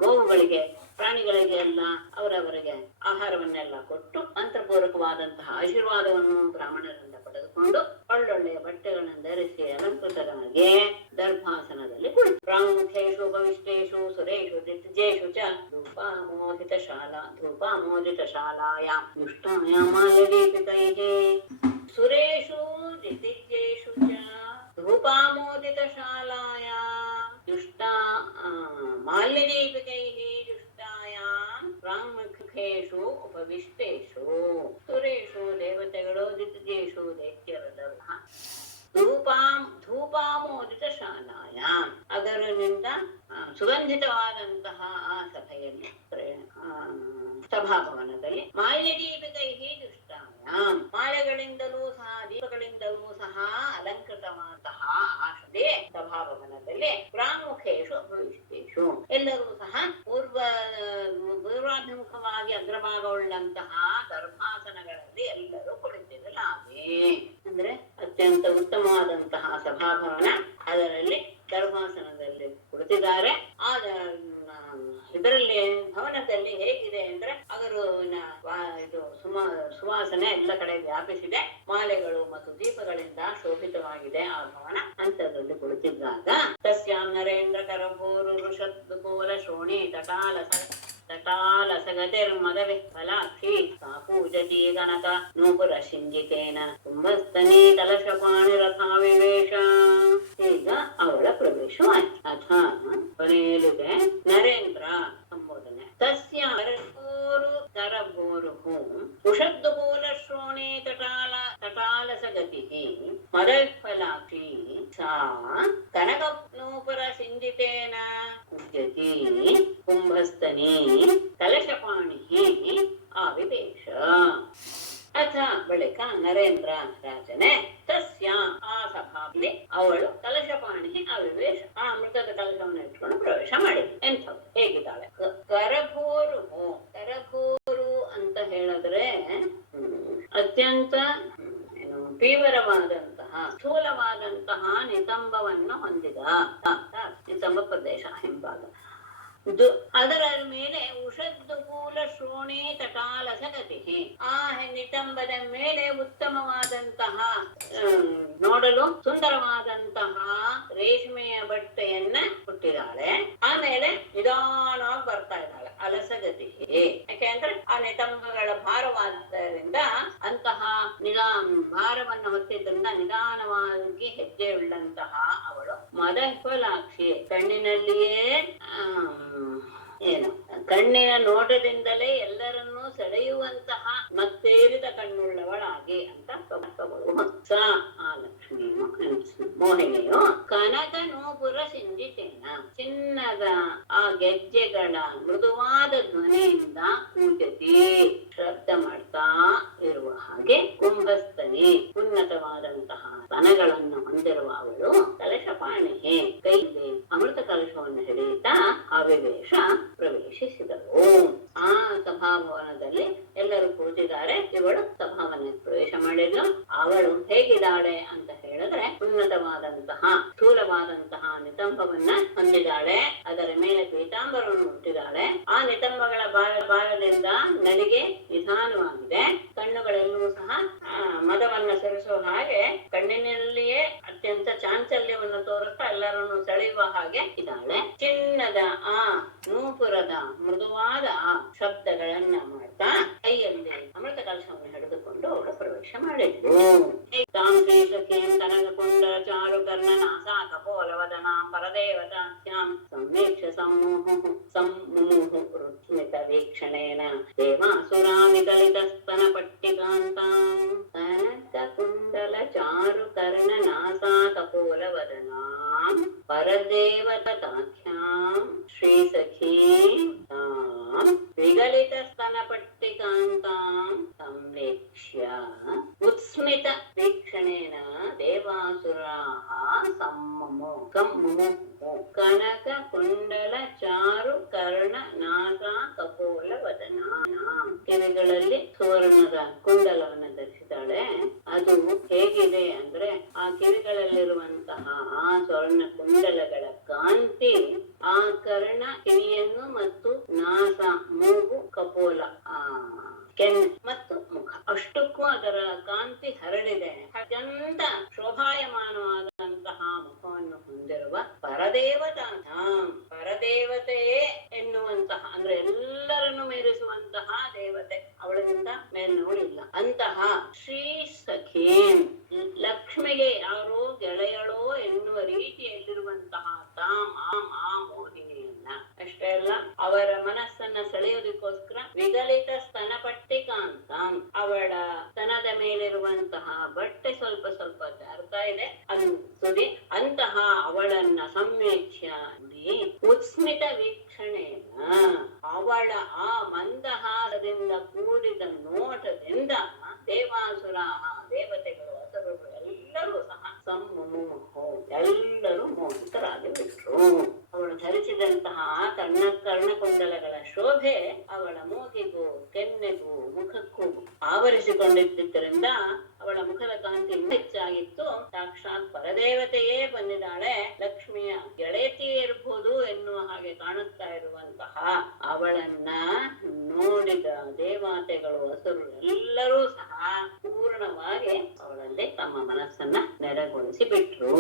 ಗೋವುಗಳಿಗೆ ಪ್ರಾಣಿಗಳಿಗೆ ಎಲ್ಲ ಅವರವರಿಗೆ ಆಹಾರವನ್ನೆಲ್ಲ ಕೊಟ್ಟು ಮಂತ್ರಪೂರ್ವಕವಾದಂತಹ ಆಶೀರ್ವಾದವನ್ನು ಬ್ರಾಹ್ಮಣರಿಂದ ಪಡೆದುಕೊಂಡು ಒಳ್ಳೊಳ್ಳೆಯ ಬಟ್ಟೆಗಳನ್ನು ಧರಿಸಿ ಅಲಂಕೃತರಾಗಿ ದರ್ಭಾಸನದಲ್ಲಿ ಕುಳಿತು ಪ್ರಾಮುಖ್ಯೇಷು ಉಪವಿಷ್ಟೇಷು ಸುರೇಷು ದಿತಿಜೇಷು ಚ ಧೂಪಾಮೋದಿತ ಶಾಲಾಯಾಂ ದುಷ್ಟಾಯಾಂ ಮಾಲ್ಯದೀಪಿತೈಃ ಸುರೇಷು ದಿತಿಜೇಷು ಚ ಧೂಪಾಮೋದಿತ ಶಾಲಾಯಾಂ ಮಾಲ್ಯದೀಪಿತೈಃ ದುಷ್ಟಾಯಾಂ ಪ್ರಾಮುಖ್ಯೇಷು ಉಪವಿಷ್ಟೇಷು ಸುರೇಷು ದೇವತೆಗಳು ದಿತಿಜೇಷು ದೈತ್ಯರೆಲ್ಲರೂ ಧೂಪಾಮೋದಿತ ಶಾಲಾಯಾಂ ಅದರಿಂದ ಸುಗಂಧಿತವಾದಂತಹ ಆ ಸಭೆಯಲ್ಲಿ ಸಭಾಭವನದಲ್ಲಿ ಮಾಲ್ಯದೀಪಿತೈಃ ದುಷ್ಟಾಯಾಂ ಮಾಲೆಗಳಿಂದಲೂ ಸಹ ದೀಪಗಳಿಂದಲೂ ಸಹ ಅಲಂಕೃತವಾದಂತಹ ಆಶದೆ ಸಭಾಭವನದಲ್ಲಿ ಪ್ರಾಮುಖೇಷು ಭವಿಷ್ಯೇಷು ಎಲ್ಲರೂ ಸಹ ಪೂರ್ವಾಭಿಮುಖವಾಗಿ ಅಗ್ರಭಾಗವುಳ್ಳಂತಹ ದರ್ಭಾಸನಗಳಲ್ಲಿ ಎಲ್ಲರೂ ಕುಳಿತಿರಲಾಗಿ ಅಂದ್ರೆ ಅತ್ಯಂತ ಉತ್ತಮವಾದಂತಹ ಸಭಾಭವನ, ಅದರಲ್ಲಿ ದರ್ಭಾಸನದಲ್ಲಿ ಕುಳಿತಿದ್ದಾರೆ. ಆ ಇದರಲ್ಲಿ ಭವನದಲ್ಲಿ ಹೇಗಿದೆ ಅಂದ್ರೆ ಅವರು ಇದು ಸುವಾಸನೆ ಎಲ್ಲ ಕಡೆ ವ್ಯಾಪಿಸಿದೆ. ಮಾಲೆಗಳು ಮತ್ತು ದೀಪಗಳಿಂದ ಶೋಭಿತವಾಗಿದೆ ಆ ಭವನ. ಅಂತದಲ್ಲಿ ಕುಳಿತಿದ್ದಾಗ ತಸ್ಯಾಂ ನರೇಂದ್ರ ಕರಭೂರು ಋಷದ್ಕೂಲ ಶೋಣಿ ತಟಾಲಸಗತಿರ್ಮದವಿ ಫಲಾಕ್ಷಿ ಸಾ ಪೂಜತಿ ಗಣಕ ನೂಪುರ ಶಿಂಜಿತೇನ ಕುಂಭಸ್ತನಿ ಕಲಶಪಾಣಿ ರಥಾವಿವೇಶ. ಈಗ ಅವಳ ಪ್ರವೇಶವಾಯಿತು. ಅಥ ಕೊನೆಯಲ್ಲಿದೆ ನರೇಂದ್ರ ಸಂಬೋಧನೆ. ತಸ್ಯ ಕರಭೂರು ಉಷದ್ಕೂಲ ಶ್ರೋಣಿ ತಟಾಲಸಗತಿ ಮದಫಲಾಕ್ಷಿ ಸಾ ಕನಕ ನೂಪುರ ಸಿಂಜಿತೇನ ಪೂಜ್ಯತಿ ಕುಂಭಸ್ತನಿ ಕಲಶಪಾಣಿ ಆವಿವೇಶ. ಅಥ ಬಳಿಕ ನರೇಂದ್ರ ರಾಜನೇ ತಸ್ಯ ಆ ಸಭಾದಲ್ಲಿ ಅವಳು ಕಲಶಪಾಣಿ ಅವಿವೇಶ ಆ ಅಮೃತದ ಕಲಶವನ್ನು ಇಟ್ಕೊಂಡು ಪ್ರವೇಶ ಮಾಡಿದ್ಲು. ಎಂಥವ್ರು ಹೇಗಿದ್ದಾಳೆ? ಕರಭೂರು ಅಂತ ಹೇಳಿದ್ರೆ ಅತ್ಯಂತ ತೀವ್ರವಾದಂತಹ ಸ್ಥೂಲವಾದಂತಹ ನಿತಂಬವನ್ನು ಹೊಂದಿದ. ನಿತಂಬ ಪ್ರದೇಶ ಹಿಂಭಾಗ. ಅದರ ಮೇಲೆ ಉಷದ್ದುಕೂಲ ಶ್ರೋಣಿ ತಟಾಲಸಗತಿ. ಆ ನಿತಂಬದ ಮೇಲೆ ಉತ್ತಮವಾದಂತಹ ನೋಡಲು ಸುಂದರವಾದಂತಹ ರೇಷ್ಮೆಯ ಬಟ್ಟೆಯನ್ನ ಹುಟ್ಟಿದಾಳೆ. ಆಮೇಲೆ ನಿಧಾನವಾಗಿ ಬರ್ತಾ ಇದ್ದಾಳೆ ಅಲಸಗತಿ. ಯಾಕೆಂದ್ರೆ ಆ ನಿತಂಬಗಳ ಭಾರವಾದ್ದರಿಂದ ಅಂತಹ ಭಾರವನ್ನು ಹೊತ್ತಿದ್ರಿಂದ ನಿಧಾನವಾಗಿ ಹೆಜ್ಜೆ ಉಳ್ಳಂತಹ ಅವಳು ಮದಫಲಾಕ್ಷಿ. ಕಣ್ಣಿನಲ್ಲಿಯೇ ಏನು ಕಣ್ಣಿನ ನೋಟದಿಂದಲೇ ಎಲ್ಲರನ್ನೂ ಸೆಳೆಯುವಂತಹ ಮತ್ತೇರಿದ ಕಣ್ಣುಳ್ಳವಳಾಗಿ ಅಂತ ಸ ಆ ಲಕ್ಷ್ಮಿ ಮೋಹಿನಿಯು ಕನಕ ನೂಪುರ ಸಿಂಜಿತೇನ ಚಿನ್ನದ ಆ ಗೆಜ್ಜೆಗಳ ಮೃದುವಾದ ಧ್ವನಿಯಿಂದ ಕೂಜತಿ ಶಬ್ದ ಮಾಡ್ತಾ ಇರುವ ಹಾಗೆ ಕುಂಭಸ್ತನಿ ಉನ್ನತವಾದಂತಹ ಸ್ತನಗಳನ್ನು ಹೊಂದಿರುವ ಅವಳು ಕಲಶಪಾಣಿ ಕೈಯಲ್ಲಿ ಅಮೃತ ಕಲಶವನ್ನು ಹಿಡಿಯುತ್ತಾ ಅವಿವೇಶ ಪ್ರವೇಶಿಸಿದಳು. ಆ ಸಭಾಭವನದಲ್ಲಿ ಎಲ್ಲರೂ ಕೂತಿದ್ದಾರೆ. ಇವಳು ಸಭಾವನ ಪ್ರವೇಶ ಮಾಡಿದ್ಲು. ಅವಳು ಹೇಗಿದ್ದಾಳೆ ಅಂತ ಹೇಳಿದ್ರೆ ಉನ್ನತವಾದಂತಹ ಸ್ಥೂಲವಾದಂತಹ ನಿತಂಬವನ್ನ ಹೊಂದಿದ್ದಾಳೆ. ಅದರ ಮೇಲೆ ಪೀತಾಂಬರವನ್ನು ಹುಟ್ಟಿದ್ದಾಳೆ. ಆ ನಿತಂಬಗಳ ಭಾಗದಿಂದ ನಡಿಗೆ ನಿಧಾನವಾಗಿದೆ. ಕಣ್ಣುಗಳೆಲ್ಲವೂ ಸಹ ಮದವನ್ನ ಸರಿಸುವ ಹಾಗೆ ಕಣ್ಣಿನಲ್ಲಿಯೇ ಅತ್ಯಂತ ಚಾಂಚಲ್ಯವನ್ನು ತೋರುತ್ತಾ ಎಲ್ಲರನ್ನು ಸೆಳೆಯುವ ಹಾಗೆ ಇದ್ದಾಳೆ. ಚಿನ್ನದ ಆ ನೂಪುರದ ಮೃದುವಾದ ಆ ಶಬ್ದಗಳನ್ನ ಮಾಡ್ತಾ ಕೈಯಲ್ಲಿ ಅಮೃತ ಕಲಶವನ್ನು ಹಿಡಿದುಕೊಂಡು ಅವಳು ಪ್ರವೇಶ ಮಾಡಿದ್ಳು. ಕನಕಕುಂಡ ಚಾರು ಕರ್ಣ ನಾಸಾ ಕಪೋಲವದನಾ ಪರದೇವತಾಖ್ಯಾಂ ಸಂವೇಕ್ಷ ಸಮೂಹು ರುಚ್ಮಿತ ವೀಕ್ಷಣೇನ ದೇವಾಸುರಾ ವಿಕಲಿತ ಸ್ತನ ಪಟ್ಟಿಕಾಂತಾಂ ಕನಕಕುಂಡಲ ಚಾರು ಕರ್ಣ ನಾಸಾ ಕಪೋಲವದನಾ ಪರದೇವತಾಖ್ಯಾಂ ಶ್ರೀ ಸಖೀ ವಿಗಲಿತ ಸ್ತನ ಪಟ್ಟಿಕಾಂತಾಂ ಸಂವೇಕ್ಷ್ಯ ಉತ್ಸ್ಮಿತ ವೀಕ್ಷಣೇನ ದೇವಾಸುರಾಃ ಕನಕ ಕುಂಡಲ ಚಾರು ಕರ್ಣ ನಾಸ ಕಪೋಲ ವದನ. ಕಿವಿಗಳಲ್ಲಿ ಸುವರ್ಣದ ಕುಂಡಲವನ್ನು ಧರಿಸಿದ್ದಾಳೆ. ಅದು ಹೇಗಿದೆ ಅಂದ್ರೆ ಆ ಕಿವಿಗಳಲ್ಲಿರುವಂತಹ ಆ ಸ್ವರ್ಣ ಕುಂಡಲಗಳ ಕಾಂತಿ ಆ ಕರ್ಣ ಕಿವಿಯನ್ನು ಮತ್ತು ನಾಸ ಮೂಗು ಕಪೋಲ ಕೆನ್ನೆ ಮತ್ತು ಮುಖ ಅಷ್ಟಕ್ಕೂ ಅದರ ಕಾಂತಿ ಹರಡಿದೆ. ಅತ್ಯಂತ ಶೋಭಾಯಮಾನವಾದಂತಹ ಮುಖವನ್ನು ಹೊಂದಿರುವ ಪರದೇವತೆಯೇ ಎನ್ನುವಂತಹ ಅಂದ್ರೆ ಎಲ್ಲರನ್ನು ಮೀರಿಸುವಂತಹ ದೇವತೆ, ಅವಳಿಗಿಂತ ಮೇಲ್ನವಳಿಲ್ಲ ಅಂತಹ ಶ್ರೀ ಸಖಿ ಲಕ್ಷ್ಮಿಗೆ ಯಾರೋ ಗೆಳೆಯಳೋ ಎನ್ನುವ ರೀತಿಯಲ್ಲಿರುವಂತಹ ಆ ಮೋಹಿನಿಯನ್ನ ಅಷ್ಟೇ ಅಲ್ಲ ಅವರ ಮನಸ್ಸನ್ನ ಸೆಳೆಯೋದಕ್ಕೋಸ್ಕರ ವಿಗಲಿತ ಸ್ತನ ಪಟ್ಟಿಕಾಂತ ಅವಳ ಸ್ತನದ ಮೇಲಿರುವಂತಹ ಬಟ್ಟೆ ಸ್ವಲ್ಪ ಸ್ವಲ್ಪ ಜಾರ್ತಾ ಇದೆ ಅನ್ಸುದಿ. ಅಂತಹ ಅವಳನ್ನ ಸಂವೇಕ್ಷ್ಯ ಉತ್ಸ್ಮಿತ ವೀಕ್ಷಣೆಯನ್ನ ಅವಳ ಆ ಮಂದಹಾರದಿಂದ ಕೂಡಿದ ನೋಟದಿಂದ ದೇವಾಸುರ ದೇವತೆಗಳು ಅಸುರರು ಎಲ್ಲರೂ ಸಹ ಎಲ್ಲರೂ ಮೋಹಿತರಾಗಿ ಬಿಟ್ರು. ಅವಳು ಧರಿಸಿದಂತಹ ಕರ್ಣಕುಂಡಲಗಳ ಶೋಭೆ ಅವಳ ಮೂಗಿಗೂ ಕೆನ್ನೆಗೂ ಮುಖಕ್ಕೂ ಆವರಿಸಿಕೊಂಡಿದ್ದರಿಂದ ಅವಳ ಮುಖದ ಕಾಂತಿ ಹೆಚ್ಚಾಗಿತ್ತು. ಸಾಕ್ಷಾತ್ ಪರದೇವತೆಯೇ ಬಂದಿದ್ದಾಳೆ, ಲಕ್ಷ್ಮಿಯ ಗೆಳತಿ ಇರಬಹುದು ಎನ್ನುವ ಹಾಗೆ ಕಾಣುತ್ತಾ ಇರುವಂತಹ ಅವಳನ್ನ ನೋಡಿದ ದೇವತೆಗಳು ಅಸುರರು ಎಲ್ಲರೂ ಸಹ ಪೂರ್ಣವಾಗಿ ಅವಳಲ್ಲಿ ತಮ್ಮ ಮನಸ್ಸನ್ನ ನೆರಗೊಳಿಸಿ ಬಿಟ್ರು.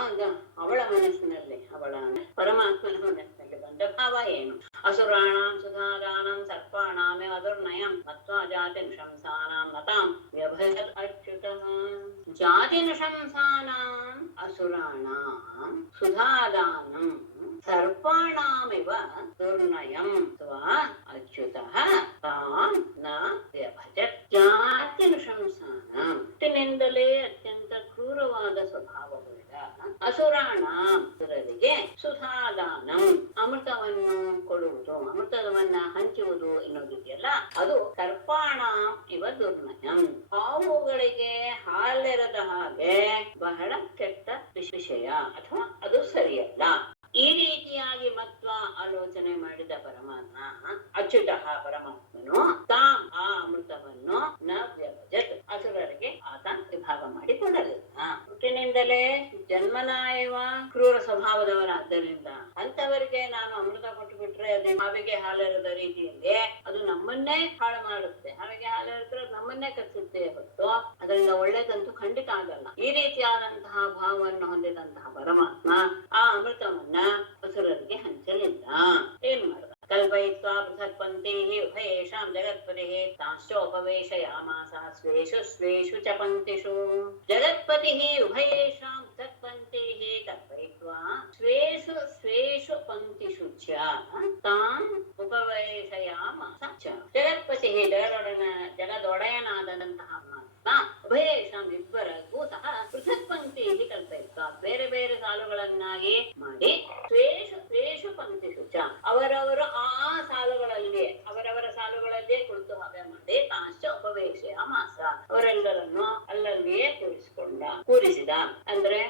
ಆಗ ಅವಳ ಮನಸ್ಸಿನಲ್ಲಿ ಅವಳ ಪರಮಾತ್ಮನ ಮನಸ್ಸಿನಲ್ಲಿ ಬಂದ ಭಾವ ಏನು? ಅಸುರಾಣಾಂ ಸುಧಾದಾನಂ ಸರ್ಪಾಣಾಮೇ ಅದುರ್ನಯಂ ಮತ್ವಾ ಜಾತಿ ನೃಶಂಸಾನಾಂ ನತಾಂ ವ್ಯಭಯತ್ ಅಚ್ಯುತಃ. ಜಾತಿ ನೃಶಂಸಾನಾಂ ಅಸುರಾಣಾಂ ಸುಧಾದಾನಂ ಸರ್ಪಾಣಾಮಿವ ದುರ್ನಯಂ ತ್ವಾ ಅಚ್ಯುತಃ ತಾಂ ನ ವ್ಯಭಜತ್. ಜಾತಿ ನೃಶಂಸಾನಾಂ ಹುಟ್ಟಿನಿಂದಲೇ ಅತ್ಯಂತ ಕ್ರೂರವಾದ ಸ್ವಭಾವವುಳ್ಳ ಅಸುರರಿಗೆ ಸುಧಾದಾನಂ ಅಮೃತವನ್ನು ಕೊಡುವುದು, ಅಮೃತವನ್ನ ಹಂಚುವುದು ಎನ್ನುವುದಿದೆಯಲ್ಲ ಅದು ಸರ್ಪಾಣಾಂ ಇವ ದುರ್ನಯಂ. ಹಾವುಗಳಿಗೆ ಹಾಲೆರದ ಹಾಗೆ ಬಹಳ ಕೆಟ್ಟ ವಿಷಯ ಅಥವಾ ಅದು ಸರಿಯಲ್ಲ. ಈ ರೀತಿಯಾಗಿ ಮತ್ವ ಆಲೋಚನೆ ಮಾಡಿದ ಪರಮಾತ್ಮ ಅಚ್ಯುತಃ ಪರಮಾತ್ಮನು ತಾಂ ಆ ಅಮೃತವನ್ನು ನ ವ್ಯಭಜತ್ ಅಸುರರಿಗೆ ಆತ ವಿಭಾಗ ಮಾಡಿ ಕೊಡಲಿಲ್ಲ. ಹುಟ್ಟಿನಿಂದಲೇ ಜನ್ಮನಾಯವ ಕ್ರೂರ ಸ್ವಭಾವದವರಾದ್ದರಿಂದ ಅಂತವರಿಗೆ ನಾನು ಅಮೃತ ಕೊಟ್ಟು ಬಿಟ್ರೆ ಅದೇ ಹಾವಿಗೆ ಹಾಲೆರದ ರೀತಿಯಲ್ಲಿ ಅದು ನಮ್ಮನ್ನೇ ಹಾಳು ಮಾಡುತ್ತೆ. ಹಾವಿಗೆ ಹಾಲೆರೆದ್ರೆ ನಮ್ಮನ್ನೇ ಕಚ್ಚುತ್ತೆ ಹೊತ್ತು ಅದರಿಂದ ಒಳ್ಳೇದಂತೂ ಖಂಡಿತ ಆಗಲ್ಲ. ಈ ರೀತಿಯಾದಂತಹ ಭಾವವನ್ನು ಹೊಂದಿದಂತಹ ಪರಮಾತ್ಮ ಆ ಅಮೃತವನ್ನ ಅಸುರರಿಗೆ ಹಂಚಲಿಲ್ಲ. ಏನ್ ಮಾಡಿದ? ಕಲ್ಪಯಿತ್ವಾ ಪೃಥಕ್ ಪಂಕ್ತಿಃ ಉಭಯೇಷಾಂ ಜಗತ್ಪತಿಃ ತಾಂಶ್ಚೋಪವೇಶಯಾಮಾಸ ಸ್ವೇಷು ಸ್ವೇಷು ಚ ಪಂಕ್ತಿಷು. ಜಗತ್ಪತಿಃ ಉಭಯೇಷಾಂ ಪೃಥಕ್ ಪಂಕ್ತಿಃ ಕಲ್ಪಯಿತ್ವಾ ಸ್ವೇಷು ಸ್ವೇಷು ಪಂಕ್ತಿಷು ಚ ತಾನ್ ಉಪವೇಶಯಾಮಾಸ ಚ. ಜಗತ್ಪತಿಃ ಜಗದೊಡೆಯನಾದಂತಹ ಉಭಯೇಷಾಂ ಇಬ್ಬರಿಗೂ ಸಹ ಪೃಥಕ್ ಪಂಕ್ತಿ ಕಲ್ಪಯಿತ್ವಾ ಬೇರೆ ಬೇರೆ ಸಾಲುಗಳನ್ನಾಗಿ ಮಾಡಿ ಸ್ವೇಷು ಸ್ವೇಷು ಪಂಕ್ತಿಷು ಚ ಅವರವರು ಆ ಸಾಲುಗಳಲ್ಲಿ ಅವರವರ ಸಾಲುಗಳಲ್ಲಿಯೇ ಕುಳಿತು ಹಾಗೆ ಮಾಡಿ ತಾಂಶ್ಚ ಉಪವೇಶಯಾಮಾಸ ಅವರೆಲ್ಲರನ್ನು ಅಲ್ಲಲ್ಲಿಯೇ ಕೂರಿಸಿದ. ಅಂದ್ರೆ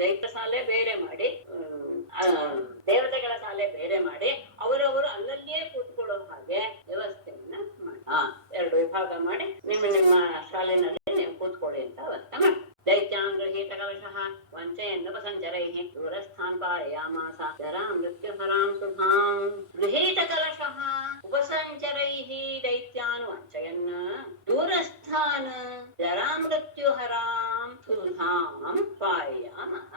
ದೈತ್ಯ ಸಾಲೆ ಬೇರೆ ಮಾಡಿ ದೇವತೆಗಳ ಸಾಲೆ ಬೇರೆ ಮಾಡಿ ಅವರವರು ಅಲ್ಲಲ್ಲಿಯೇ ಕೂತ್ಕೊಳ್ಳೋ ಹಾಗೆ ವ್ಯವಸ್ಥೆಯನ್ನ ಮಾಡ. ಎರಡು ವಿಭಾಗ ಮಾಡಿ ನಿಮ್ಮ ಶಾಲೆನಲ್ಲಿ ನೀವು ಕೂತ್ಕೊಳ್ಳಿ ಅಂತ ವ್ಯವಸ್ಥೆ ಮಾಡಿ. ದೈತ್ಯಾಂ ಗೃಹೀತ ಕಲಶಃ ವಂಚಯನ್ನುಪಸಂಚರೈಃ ದೂರಸ್ಥಾನ್ ಪಾರಯಾಮಾಸ ಜರಾಂ ಮೃತ್ಯುಹರಾಂ ಸುಧಾಂ. ಗೃಹೀತ ಕಲಶಃ ಉಪಸಂಚರೈಃ ದೈತ್ಯಾನ್ ವಂಚಯನ್ ದೂರಸ್ಥಾನ್ ಜರಾಂ ಮೃತ್ಯುಹರಾಂ ಸುಧಾಂ ಪಾರಯಾಮಃ.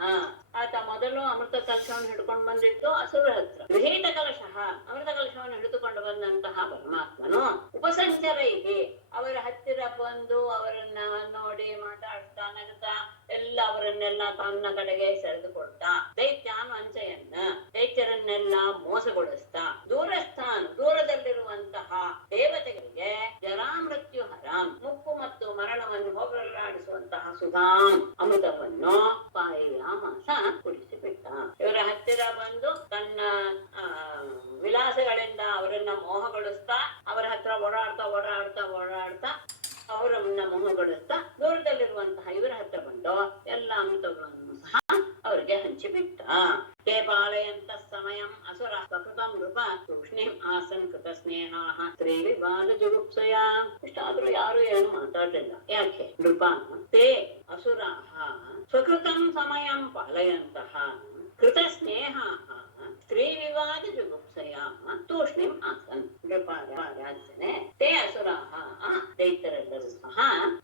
ಆತ ಮೊದಲು ಅಮೃತ ಕಲಶವನ್ನು ಹಿಡ್ಕೊಂಡು ಬಂದಿದ್ದು ಅಸುರ ಹತ್ರ. ಗೃಹೀತ ಕಲಶಃ ಅಮೃತ ಕಲಶವನ್ನು ಹಿಡಿದುಕೊಂಡು ಬಂದಂತಹ ಪರಮಾತ್ಮನು ಉಪಸಂಚರೈಹಿ ಅವರ ಹತ್ತಿರ ಬಂದು ಅವರನ್ನ ನೋಡಿ ಮಾತಾಡ್ತಾ ನಗುತ್ತಾ ಎಲ್ಲ ಅವರನ್ನೆಲ್ಲ ತನ್ನ ಕಡೆಗೆ ಸೆಳೆದುಕೊಳ್ತಾ ದೈತ್ಯಾನ್ ವಂಚಯನ್ನ ದೈತ್ಯರನ್ನೆಲ್ಲ ಮೋಸಗೊಳಿಸ್ತಾ ದೂರಸ್ಥಾನ್ ದೂರದಲ್ಲಿರುವಂತಹ ದೇವತೆಗಳಿಗೆ ಜರಾ ಮೃತ್ಯು ಹರಾಂ ಮುಪ್ಪು ಮತ್ತು ಮರಣವನ್ನು ಹೋಗಲಾಡಿಸುವಂತಹ ಸುಧಾಂ ಅಮೃತವನ್ನು ಪಾಯಯಾಮಾಸ ಕುಡಿಸಿಬಿಟ್ಟ. ಇವರ ಹತ್ತಿರ ಬಂದು ತನ್ನ ವಿಲಾಸಗಳಿಂದ ಅವರನ್ನ ಮೋಹಗೊಳಿಸ್ತಾ ಅವರ ಹತ್ರ ಓಡಾಡ್ತಾ ಅವರನ್ನ ಮೋಹಗೊಳಿಸ್ತಾ ದೂರದಲ್ಲಿರುವಂತಹ ಇವರ ಹತ್ರ ಬಂದು ಎಲ್ಲ ಅಮೃತಗಳನ್ನು ಸಹ ಅವರಿಗೆ ಹಂಚಿಬಿಟ್ಟ. ಕೇಪಾಲಯಂತ ಸಮಯಂ ಅಸುರ ಸ್ವಕೃತಂ ನೃಪ ತೂಷ್ಣೀಂ ಆಸನ್ ಕೃತ ಸ್ನೇಹಾಃ ಸ್ತ್ರೀ ವಿವಾದ ಜುಗುಪ್ಸಯ. ಇಷ್ಟಾದ್ರೂ ಯಾರು ಏನು ಮಾತಾಡಲಿಲ್ಲ. ಯಾಕೆ? ನೃಪ ತೇ ಅಸುರಾಃ ಸ್ವಕೃತಂ ಸಮಯಂ ಪಾಲಯಂತಹ ಕೃತ ಸ್ನೇಹಾಃ ಸ್ತ್ರೀ ವಿವಾದ ಜುಗುಪ್ಸಯ ತೂಷ್ಣೀಂ ಆಸನ್. ನೃಪಾರಾಜನೆ ತೇ ಅಸುರಾಃ ದೈತ್ಯರೆಲ್ಲರೂ ಸಹ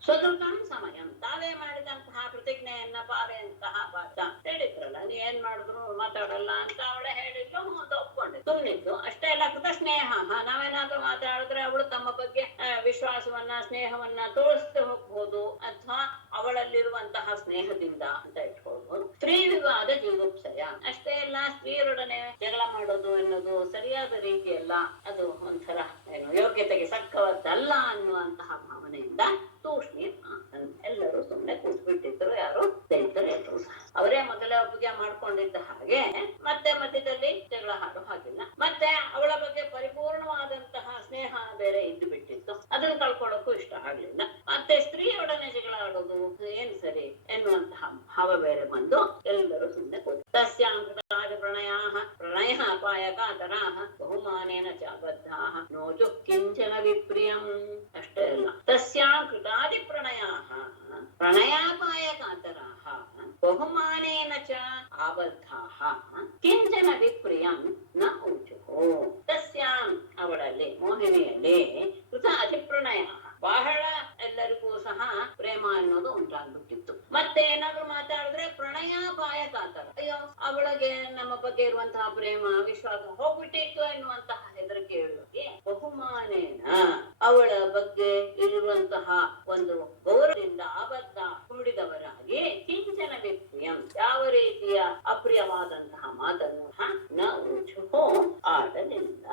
ಸ್ವಕೃತಂ ಸಮಯಂ ತಾವೇ ಮಾಡಿದಂತಹ ಪ್ರತಿಜ್ಞೆಯನ್ನ ಪಾಲೆಯಂತಹ ಪಾಠ ಹೇಳಿದ್ರಲ್ಲ, ನೀ ಏನ್ ಮಾಡಿದ್ರು ಮಾತಾಡಲ್ಲ ಅಂತ ಅವಳೆ ಹೇಳಿದ್ಲು. ಒಪ್ಕೊಂಡೆ ಸುಮ್ಮನಿದ್ದು ಅಷ್ಟೇ ಅಲ್ಲ. ಕೃತ ಸ್ನೇಹ ನಾವೇನಾದ್ರೂ ಮಾತಾಡಿದ್ರೆ ಅವಳು ತಮ್ಮ ಬಗ್ಗೆ ವಿಶ್ವಾಸವನ್ನ ಸ್ನೇಹವನ್ನ ತೋರಿಸ್ತಾ ಹೋಗ್ಬೋದು ಅಥವಾ ಅವಳಲ್ಲಿರುವಂತಹ ಸ್ನೇಹದಿಂದ ಅಂತ ಇಟ್ಕೊಳ್ಬಹುದು. ಸ್ತ್ರೀ ವಿವಾದ ಜೀಗುಪ್ಸಯ ಅಷ್ಟೇ ಅಲ್ಲ, ಸ್ತ್ರೀಯರೊಡನೆ ಜಗಳ ಮಾಡೋದು ಎನ್ನುವುದು ಸರಿಯಾದ ರೀತಿಯಲ್ಲ, ಅದು ಒಂಥರ ಏನು ಯೋಗ್ಯತೆಗೆ ಸಕ್ಕವದ್ದಲ್ಲ ಅನ್ನುವಂತಹ ಭಾವನೆಯಿಂದ ತೂಷ್ಣೀಂ ಆಸನ್ ಎಲ್ಲರೂ ಸುಮ್ಮನೆ ಕೂತ್ಬಿಟ್ಟಿದ್ರು. ಯಾರು? ದೈತ್ಯರು ಎಲ್ಲರೂ ಸಹ ಅವರೇ ಮೊದಲೇ ಒಪ್ಪಿಗೆ ಮಾಡ್ಕೊಂಡಿದ್ದ ಹಾಗೆ ಮತ್ತೆ ಮಧ್ಯದಲ್ಲಿ ಜಗಳ ಹಾಡು ಹಾಗಿಲ್ಲ. ಮತ್ತೆ ಅವಳ ಬಗ್ಗೆ ಪರಿಪೂರ್ಣವಾದಂತಹ ಸ್ನೇಹ ಬೇರೆ ಇದ್ದು ಬಿಟ್ಟಿತ್ತು, ಅದನ್ನು ಕಳ್ಕೊಳ್ಳೋಕ್ಕೂ ಇಷ್ಟ ಆಗ್ಲಿಲ್ಲ. ಮತ್ತೆ ಸ್ತ್ರೀಯೊಡನೆ ಜಗಳ ಆಡೋದು ಏನ್ ಸರಿ ಎನ್ನುವಂತಹ ಭಾವ ಬೇರೆ ಬಂದು ಎಲ್ಲರೂ ಸುಮ್ಮನೆ ಕೂತು ತಸ್ಯಾಂ ಕೃತಾದಿ ಪ್ರಣಯಾಃ ಪ್ರಣಯ ಅಪಾಯ ಕಾತರಾಃ ಬಹುಮಾನೇನ ಚ ಬದ್ಧಾಃ ನೋಜು ಕಿಂಚನ ವಿಪ್ರಿಯಂ. ಅಷ್ಟೇ ಅಲ್ಲ, ತಸ್ಯಾಂ ಕೃತಾದಿ ಪ್ರಣಯಾಃ ಪ್ರಣಯಾಪಾಯ ಕಾತರಾಃ ಬಹುಮಾನೇನ ಚ ಆಬದ್ಧಾಃ ಕಿಂಚನ ವಿಪ್ರಿಯಂ ನ ಊಚುಃ. ತಸ್ಯಾಂ ಅವಳಲ್ಲಿ ಮೋಹಿನಿಯಲ್ಲಿ ಕೃತ ಅಧಿಪ್ರಣಯ ಬಹಳ ಎಲ್ಲರಿಗೂ ಸಹ ಪ್ರೇಮ ಅನ್ನೋದು ಉಂಟಾಗ್ಬಿಟ್ಟಿತ್ತು. ಮತ್ತೆ ಏನಾದ್ರು ಮಾತಾಡಿದ್ರೆ ಪ್ರಣಯಾಪಾಯ ಕಾತರ, ಅಯ್ಯೋ ಅವಳಿಗೆ ನಮ್ಮ ಬಗ್ಗೆ ಇರುವಂತಹ ಪ್ರೇಮ ವಿಶ್ವಾಸ ಹೋಗ್ಬಿಟ್ಟಿತ್ತು ಎನ್ನುವಂತಹ ಹೆದರಿಕೆ ಹೇಳುವಕ್ಕೆ ಬಹುಮಾನೇನ ಅವಳ ಬಗ್ಗೆ ಇರುವಂತಹ ಒಂದು ಗೌರವದಿಂದ ಆಬದ್ಧ ಕೂಡಿದವರಾಗಿ ಕಿಂಚನ ವಿಪ್ರಿಯಂ ಯಾವ ರೀತಿಯ ಅಪ್ರಿಯವಾದಂತಹ ಮಾತನ್ನು ನ ಊಚುಹೋ ಆಡಲಿಲ್ಲ.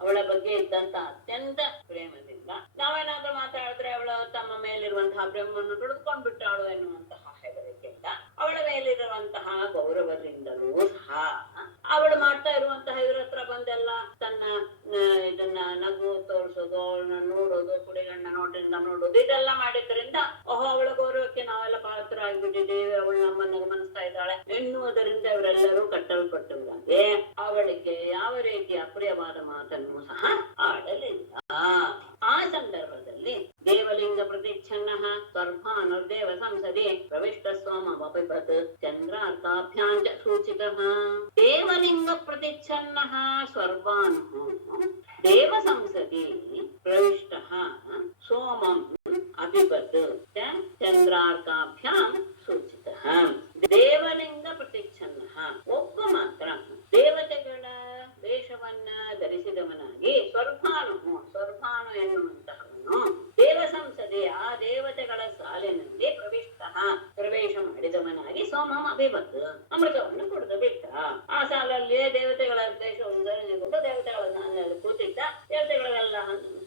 ಅವಳ ಬಗ್ಗೆ ಇದ್ದಂತಹ ಅತ್ಯಂತ ಪ್ರೇಮದಿಂದ ನಾವೇನಾದ್ರೂ ಮಾತಾಡಿದ್ರೆ ಅವಳ ತಮ್ಮ ಮೇಲಿರುವಂತಹ ಪ್ರೇಮವನ್ನು ತುಳಿದುಕೊಂಡ್ ಬಿಟ್ಟಾಳು ಎನ್ನುವಂತಹ ಹೆದರಿಕೆಯಿಂದ ಅವಳ ಮೇಲಿರುವಂತಹ ಗೌರವದಿಂದಲೂ ಸಹ ಅವಳು ಮಾಡ್ತಾ ಇರುವಂತಹ ಇವ್ರ ಹತ್ರ ಬಂದೆಲ್ಲ ತನ್ನ ಇದನ್ನ ನಗು ತೋರಿಸೋದು, ಅವಳನ್ನ ನೋಡೋದು, ಕುಡಿಗಣ್ಣ ನೋಟದಿಂದ ನೋಡೋದು, ಇದೆಲ್ಲ ಮಾಡಿದ್ರಿಂದ ಓಹೋ ಅವಳ ಗೌರವಕ್ಕೆ ನಾವೆಲ್ಲ ಪಾತ್ರ ಆಗ್ಬಿಟ್ಟಿದ್ದೀವಿ, ಅವಳು ನಮ್ಮನ್ನ ಗಮನಿಸ್ತಾ ಇದ್ದಾಳೆ ಎನ್ನುವುದರಿಂದ ಇವರೆಲ್ಲರೂ ಕಟ್ಟಲ್ಪಟ್ಟವರಾಗೆ ಅವಳಿಗೆ ಯಾವ ರೀತಿಯ ಅಪ್ರಿಯವಾದ ಮಾತನ್ನು ಸಹ ಆಡಲಿಲ್ಲ. ಆ ಸಂದರ್ಭದಲ್ಲಿ ಅಲ್ಲಿ ದೇವಲಿಂಗ ಪ್ರತಿಚ್ಛನ್ನ ಸ್ವರ್ಭಾನುರ್ದೇವ ಸಂಸದೆ ಪ್ರವಿಷ್ಟ ಸ್ವಮಪಿಬತ್ ಚಂದ್ರಾರ್ಕಾಭ್ಯಾಂಚ ಸೂಚಿತಃ. ದೇವಲಿಂಗ ಪ್ರತಿಚ್ಛನ್ನ ಸ್ವರ್ಭಾನು ದೇವ ಸಂಸದಿ ಪ್ರವಿಷ್ಟಃ ಸೋಮಂ ಅಪಿಬತ್ ಚಂದ್ರಾರ್ಕಾಭ್ಯಾಂ ಸೂಚಿತಃ. ದೇವಲಿಂಗ ಪ್ರತಿಚ್ಛನ್ನ ಒಬ್ಬ ಮಾತ್ರ ದೇವತೆಗಳ ವೇಷವನ್ನ ಧರಿಸಿದವನಾಗಿ ಸ್ವರ್ಭಾನು ಎನ್ನುವಂತಹವನು ದೇವ ಸಂಸದೆ ಆ ದೇವತೆಗಳ ಸಾಲಿನಲ್ಲಿ ಪ್ರವೇಶ ಮಾಡಿದವನಾಗಿ ಸೋಮಂ ಅಭಿಬತ್ ಅಮೃತವನ್ನು ಕುಡಿದು ಬಿಟ್ಟ. ಆ ಸಾಲಲ್ಲಿಯೇ ದೇವತೆಗಳ ದೇಶವನ್ನು ಧರಿಸಿಕೊಂಡು ದೇವತೆಗಳ ಸಾಲಿನಲ್ಲಿ ಕೂತಿದ್ದ. ದೇವತೆಗಳೆಲ್ಲ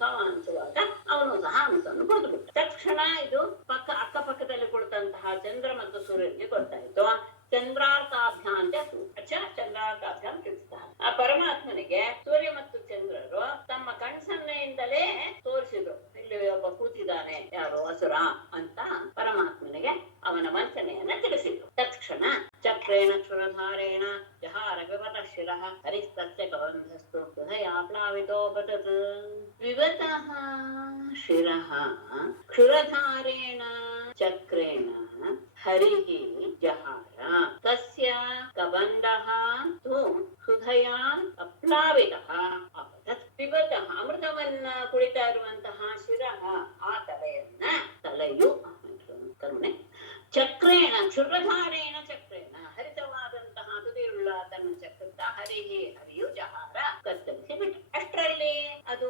ಸೋಮ ಹಂಚುವಾಗ ಅವನು ಸಹ ಅಮೃತವನ್ನು ಕುಡಿದು ಬಿಟ್ಟ. ತಕ್ಷಣ ಇದು ಅಕ್ಕಪಕ್ಕದಲ್ಲಿ ಕುಳಿತಂತಹ ಚಂದ್ರ ಮತ್ತು ಸೂರ್ಯನಿಗೆ ಗೊತ್ತಾಯ್ತು. ಚಂದ್ರಾರ್ಕಾಭ್ಯಾಂತ ಚಂದ್ರಾರ್ಕಾಭ್ಯಾಂ ತಿಳಿಸ್ತಾರೆ. ಆ ಪರಮಾತ್ಮನಿಗೆ ಸೂರ್ಯ ಮತ್ತು ಚಂದ್ರರು ತಮ್ಮ ಕಣ್ಸನ್ನೆಯಿಂದಲೇ ತೋರಿಸಿದ್ರು, ಇಲ್ಲಿ ಒಬ್ಬ ಕೂತಿದ್ದಾನೆ, ಯಾರು ಅಸುರ ಅಂತ ಪರಮಾತ್ಮನಿಗೆ ಅವನ ವಂಚನೆಯನ್ನ ತಿಳಿಸಿದ್ರು. ತಕ್ಷಣ ಚಕ್ರೇಣ ಕ್ಷುರಧಾರೇಣ ಜಹಾರ ವಿವತಃ ಶಿರಃ ಹರಿಸ್ತಸ್ಯ ಕಬಂಧಸ್ತು ಹೃದಯಾ ಪ್ಲಾವಿತೋ ಪತತ್. ವಿವತಃ ಶಿರಃ ಕ್ಷುರಧಾರೇಣ ಚಕ್ರೇಣ ಹರಿಃ ಜಹಾರ ತಸ್ಯ ಕಬಂಧಃ ತು ಹೃದಯಾ ಅಪ್ಲಾವಿತಃ ಅಪತತ್. ಪಿಬತಃ ಅಮೃತವನ್ನ ಕುಡಿತಾ ಇರುವಂತಹ ಶಿರಃ ಆ ತಲೆಯು ಕರುಣೆ ಚಕ್ರೇಣ ಕ್ಷುರಧಾರೇಣ ಚಕ್ರೇಣ ಹರಿತವಾದಂತಹ ತುದಿಯುಳ್ಳ ತನ್ನ ಚಕ್ರದ ಹರಿಯು ಜಹಾರ ಕತ್ತರಿಸಿ ಬಿಟ್ಟು ಅಷ್ಟರಲ್ಲಿ ಅದು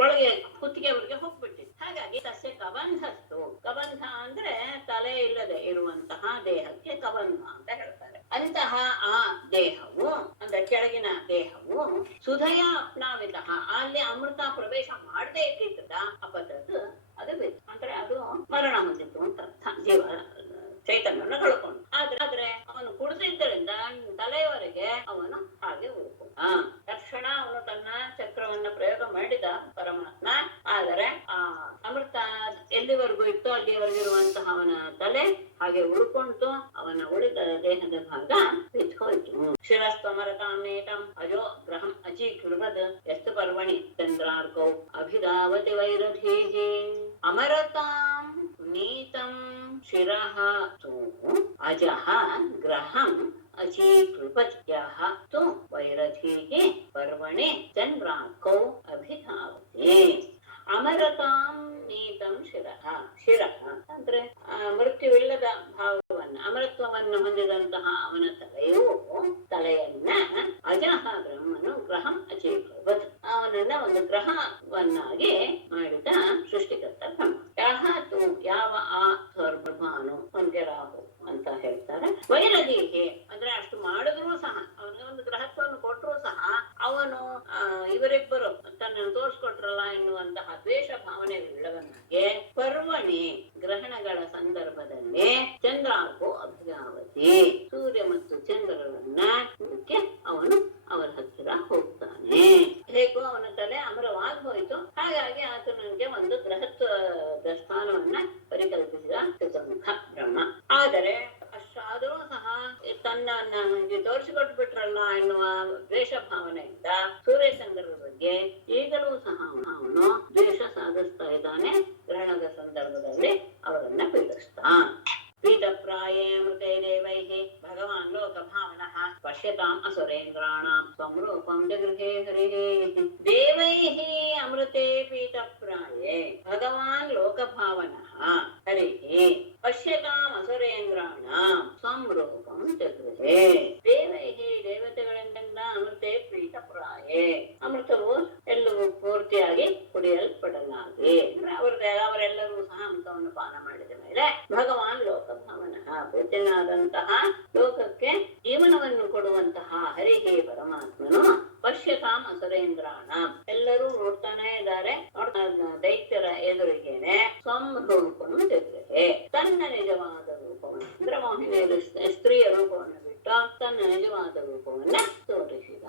ಒಳಗೆ ಕುತ್ತಿಗೆವರೆಗೆ ಹೋಗ್ಬಿಟ್ಟಿತ್ತು. ಹಾಗಾಗಿ ಸಸ್ಯ ಕಬಂಧಸ್ತು. ಕಬಂಧ ಅಂದ್ರೆ ತಲೆ ಇಲ್ಲದೆ ಇರುವಂತಹ ದೇಹಕ್ಕೆ ಕಬಂಧ ಅಂತ ಹೇಳ್ತಾರೆ. ಅಂತಹ ಆ ದೇಹವು ಅಂದ್ರೆ ಕೆಳಗಿನ ದೇಹವು ಸುಧಯ ಅಪ್ನಾವಿತ ಅಲ್ಲಿ ಅಮೃತ ಪ್ರವೇಶ ಮಾಡದೇ ಇದ್ದಿದ್ದ ಅಪತತ್ ಅದು ಬಿತ್ತು. ಅಂದ್ರೆ ಅದು ಮರಣ ಹೊಂದಿತ್ತು ಅಂತ ಅರ್ಥ. ಜೀವ ಚೈತನ್ಯವನ್ನು ಕಳ್ಕೊಂಡು ಆದ್ರೆ ಅವನು ಕುಡಿದಿದ್ದರಿಂದ ತಲೆಯವರೆಗೆ ಅವನು ಹಾಗೆ ಉಳ್ಕೊಂಡ. ತಕ್ಷಣ ಅವನು ತನ್ನ ಚಕ್ರವನ್ನ ಪ್ರಯೋಗ ಮಾಡಿದ ಪರಮಾತ್ಮ. ಆದರೆ ಆ ಅಮೃತ ಎಲ್ಲಿವರೆಗೂ ಇತ್ತೋ ಅಲ್ಲಿವರೆಗಿರುವಂತಹ ಅವನ ತಲೆ ಹಾಗೆ ಉಳ್ಕೊಂತು. ಅವನ ಉಳಿದ ದೇಹದ ಭಾಗ ಬಿದ್ದೋಯ್ತು. ಶಿರಸ್ತ್ವಮರತಾಮೇತಂ ಅಜೋ ಗ್ರಹಂ ಅಚೀಕೃವದ್ ಯಸ್ತು ಪರ್ವಣಿ ಚಂದ್ರಾರ್ಕೌ ಅಭಿಧಾವತಿ ವೈರಧೀಃ. ಅಮರತಾಂ ನೀತಂ ಶಿರಃ ತು ಅಜಃ ಗ್ರಹಂ ಅಚೀಕೃಪತ್ ಯಃ ತು ವೈರಧೀಃ ಪರ್ವಣಿ ಚಂದ್ರಾರ್ಕೌ ಅಭಿಧಾವತಿ. ಅಮರತಾಂ ನೀತಂ ಶಿರಃ ಅಂದ್ರೆ ಮೃತ್ಯುವಿಲ್ಲದ ಭಾವವನ್ನ ಅಮರತ್ವವನ್ನು ಹೊಂದಿದಂತಹ ಅವನ ತಲೆಯನ್ನ ಅಜಃ ಬ್ರಹ್ಮನು ಗ್ರಹಂ ಅಚೀಕೃವತ್ ಅವನನ್ನ ಒಂದು ಗ್ರಹವನ್ನಾಗಿ ಮಾಡಿದ ಸೃಷ್ಟಿಕರ್ತ ಬ್ರಹ್ಮ. ಯಾಹತು ಯಾವ ಆ ಸ್ವರ್ಭಾನು ಅವನಿಗೆ ರಾಹು ಅಂತ ಹೇಳ್ತಾರೆ. ವೈರಧೀಹಿ ಅಂದ್ರೆ ಅಷ್ಟು ಮಾಡಿದ್ರು ಸಹ ಅವನಿಗೆ ಒಂದು ಗ್ರಹತ್ವವನ್ನು ಕೊಟ್ಟರು ಸಹ ಅವನು ಇವರಿಬ್ಬರು ತನ್ನನ್ನು ತೋರಿಸ್ಕೊಟ್ರಲ್ಲ ಎನ್ನುವಂತಹ ದ್ವೇಷ ಭಾವನೆ ಉಳ್ಳವನಾಗೆ ಪರ್ವಣಿ ಗ್ರಹಣಗಳ ಸಂದರ್ಭದಲ್ಲಿ ಚಂದ್ರಾರ್ಕೋ ಅಭಿಧಾವತಿ ಸೂರ್ಯ ಮತ್ತು ಚಂದ್ರರನ್ನ ಅವನು ಅವರ ಹತ್ತಿರ ಹೋಗ್ತಾನೆ. ಹೇಗೋ ಅವನ ತಲೆ ಅಮರವಾಗಿ ಹೋಯಿತು. ಹಾಗಾಗಿ ಆತನಿಗೆ ಒಂದು ಗ್ರಹತ್ವದ ಸ್ಥಾನವನ್ನ ಪರಿಕಲ್ಪಿಸಿದ ಚತುರ್ಮುಖ ಬ್ರಹ್ಮ. ಆದರೆ ಅಷ್ಟಾದರೂ ಸಹ ತನ್ನ ತೋರಿಸಿಕೊಟ್ಟು ಬಿಟ್ರಲ್ಲ ಎನ್ನುವ ದ್ವೇಷ ಭಾವನೆಯಿಂದ ಸೂರ್ಯಚಂದ್ರರ ಬಗ್ಗೆ ಈಗಲೂ ಸಹ ಅವನು ದ್ವೇಷ ಸಾಧಿಸ್ತಾ ಇದ್ದಾನೆ. ಗ್ರಹಣದ ಸಂದರ್ಭದಲ್ಲಿ ಅವರನ್ನ ಪೀಡಿಸ್ತಾ. ಪೀಠಪ್ರಾಯೇ ಅಮೃತೆ ದೇವೈಃ ಭಗವಾನ್ ಲೋಕಭಾವನಃ ಪಶ್ಯತಾಂ ಅಸುರೇಂದ್ರಾಣಾಂ ಸ್ವಂ ರೂಪಂ ಜಗೃಹೇ ಹರಿಃ. ದೇವೈಃ ಅಮೃತೆ ಪೀಠಪ್ರಾಯೇ ಭಗವಾನ್ ಲೋಕಭಾವನಃ ಹರಿಃ ಪಶ್ಯತಾಂ ಅಸುರೇಂದ್ರಾಣಾಂ ಸ್ವಂ ರೂಪಂ ಜಗೃಹೇ. ದೇವೈಃ ದೇವತೆಗಳಿಂದ ಅಮೃತೆ ಪೀಠಪ್ರಾಯೇ ಅಮೃತವು ಎಲ್ಲವೂ ಪೂರ್ತಿಯಾಗಿ ಕುಡಿಯಲ್ಪಡಲಾಗಿ ಅಂದ್ರೆ ಅವರೆಲ್ಲರೂ ಸಹ ಅಮೃತವನ್ನು ಪಾನ ಮಾಡಿದ ಮೇಲೆ ಭಗವಾನ್ ಲೋಕಭಾವನಃ ಪೂಜ್ಯನಾದಂತಹ ಲೋಕಕ್ಕೆ ಜೀವನವನ್ನು ಕೊಡುವಂತಹ ಹರಿಗೆ ಪರಮಾತ್ಮನು ಪಶ್ಯತಾಂ ಅಸುರೇಂದ್ರಾಣ ಎಲ್ಲರೂ ನೋಡ್ತಾನೆ ಇದ್ದಾರೆ. ದೈತ್ಯರ ಎದುರಿಗೇನೆ ಸ್ವಂ ರೂಪವನ್ನು ಜಗೃಹೇ ತನ್ನ ನಿಜವಾದ ರೂಪವನ್ನು ಅಂದ್ರೆ ಮೋಹಿನಿಯರು ಸ್ತ್ರೀಯ ರೂಪವನ್ನು ಬಿಟ್ಟು ತನ್ನ ನಿಜವಾದ ರೂಪವನ್ನ ತೋರಿಸಿದ.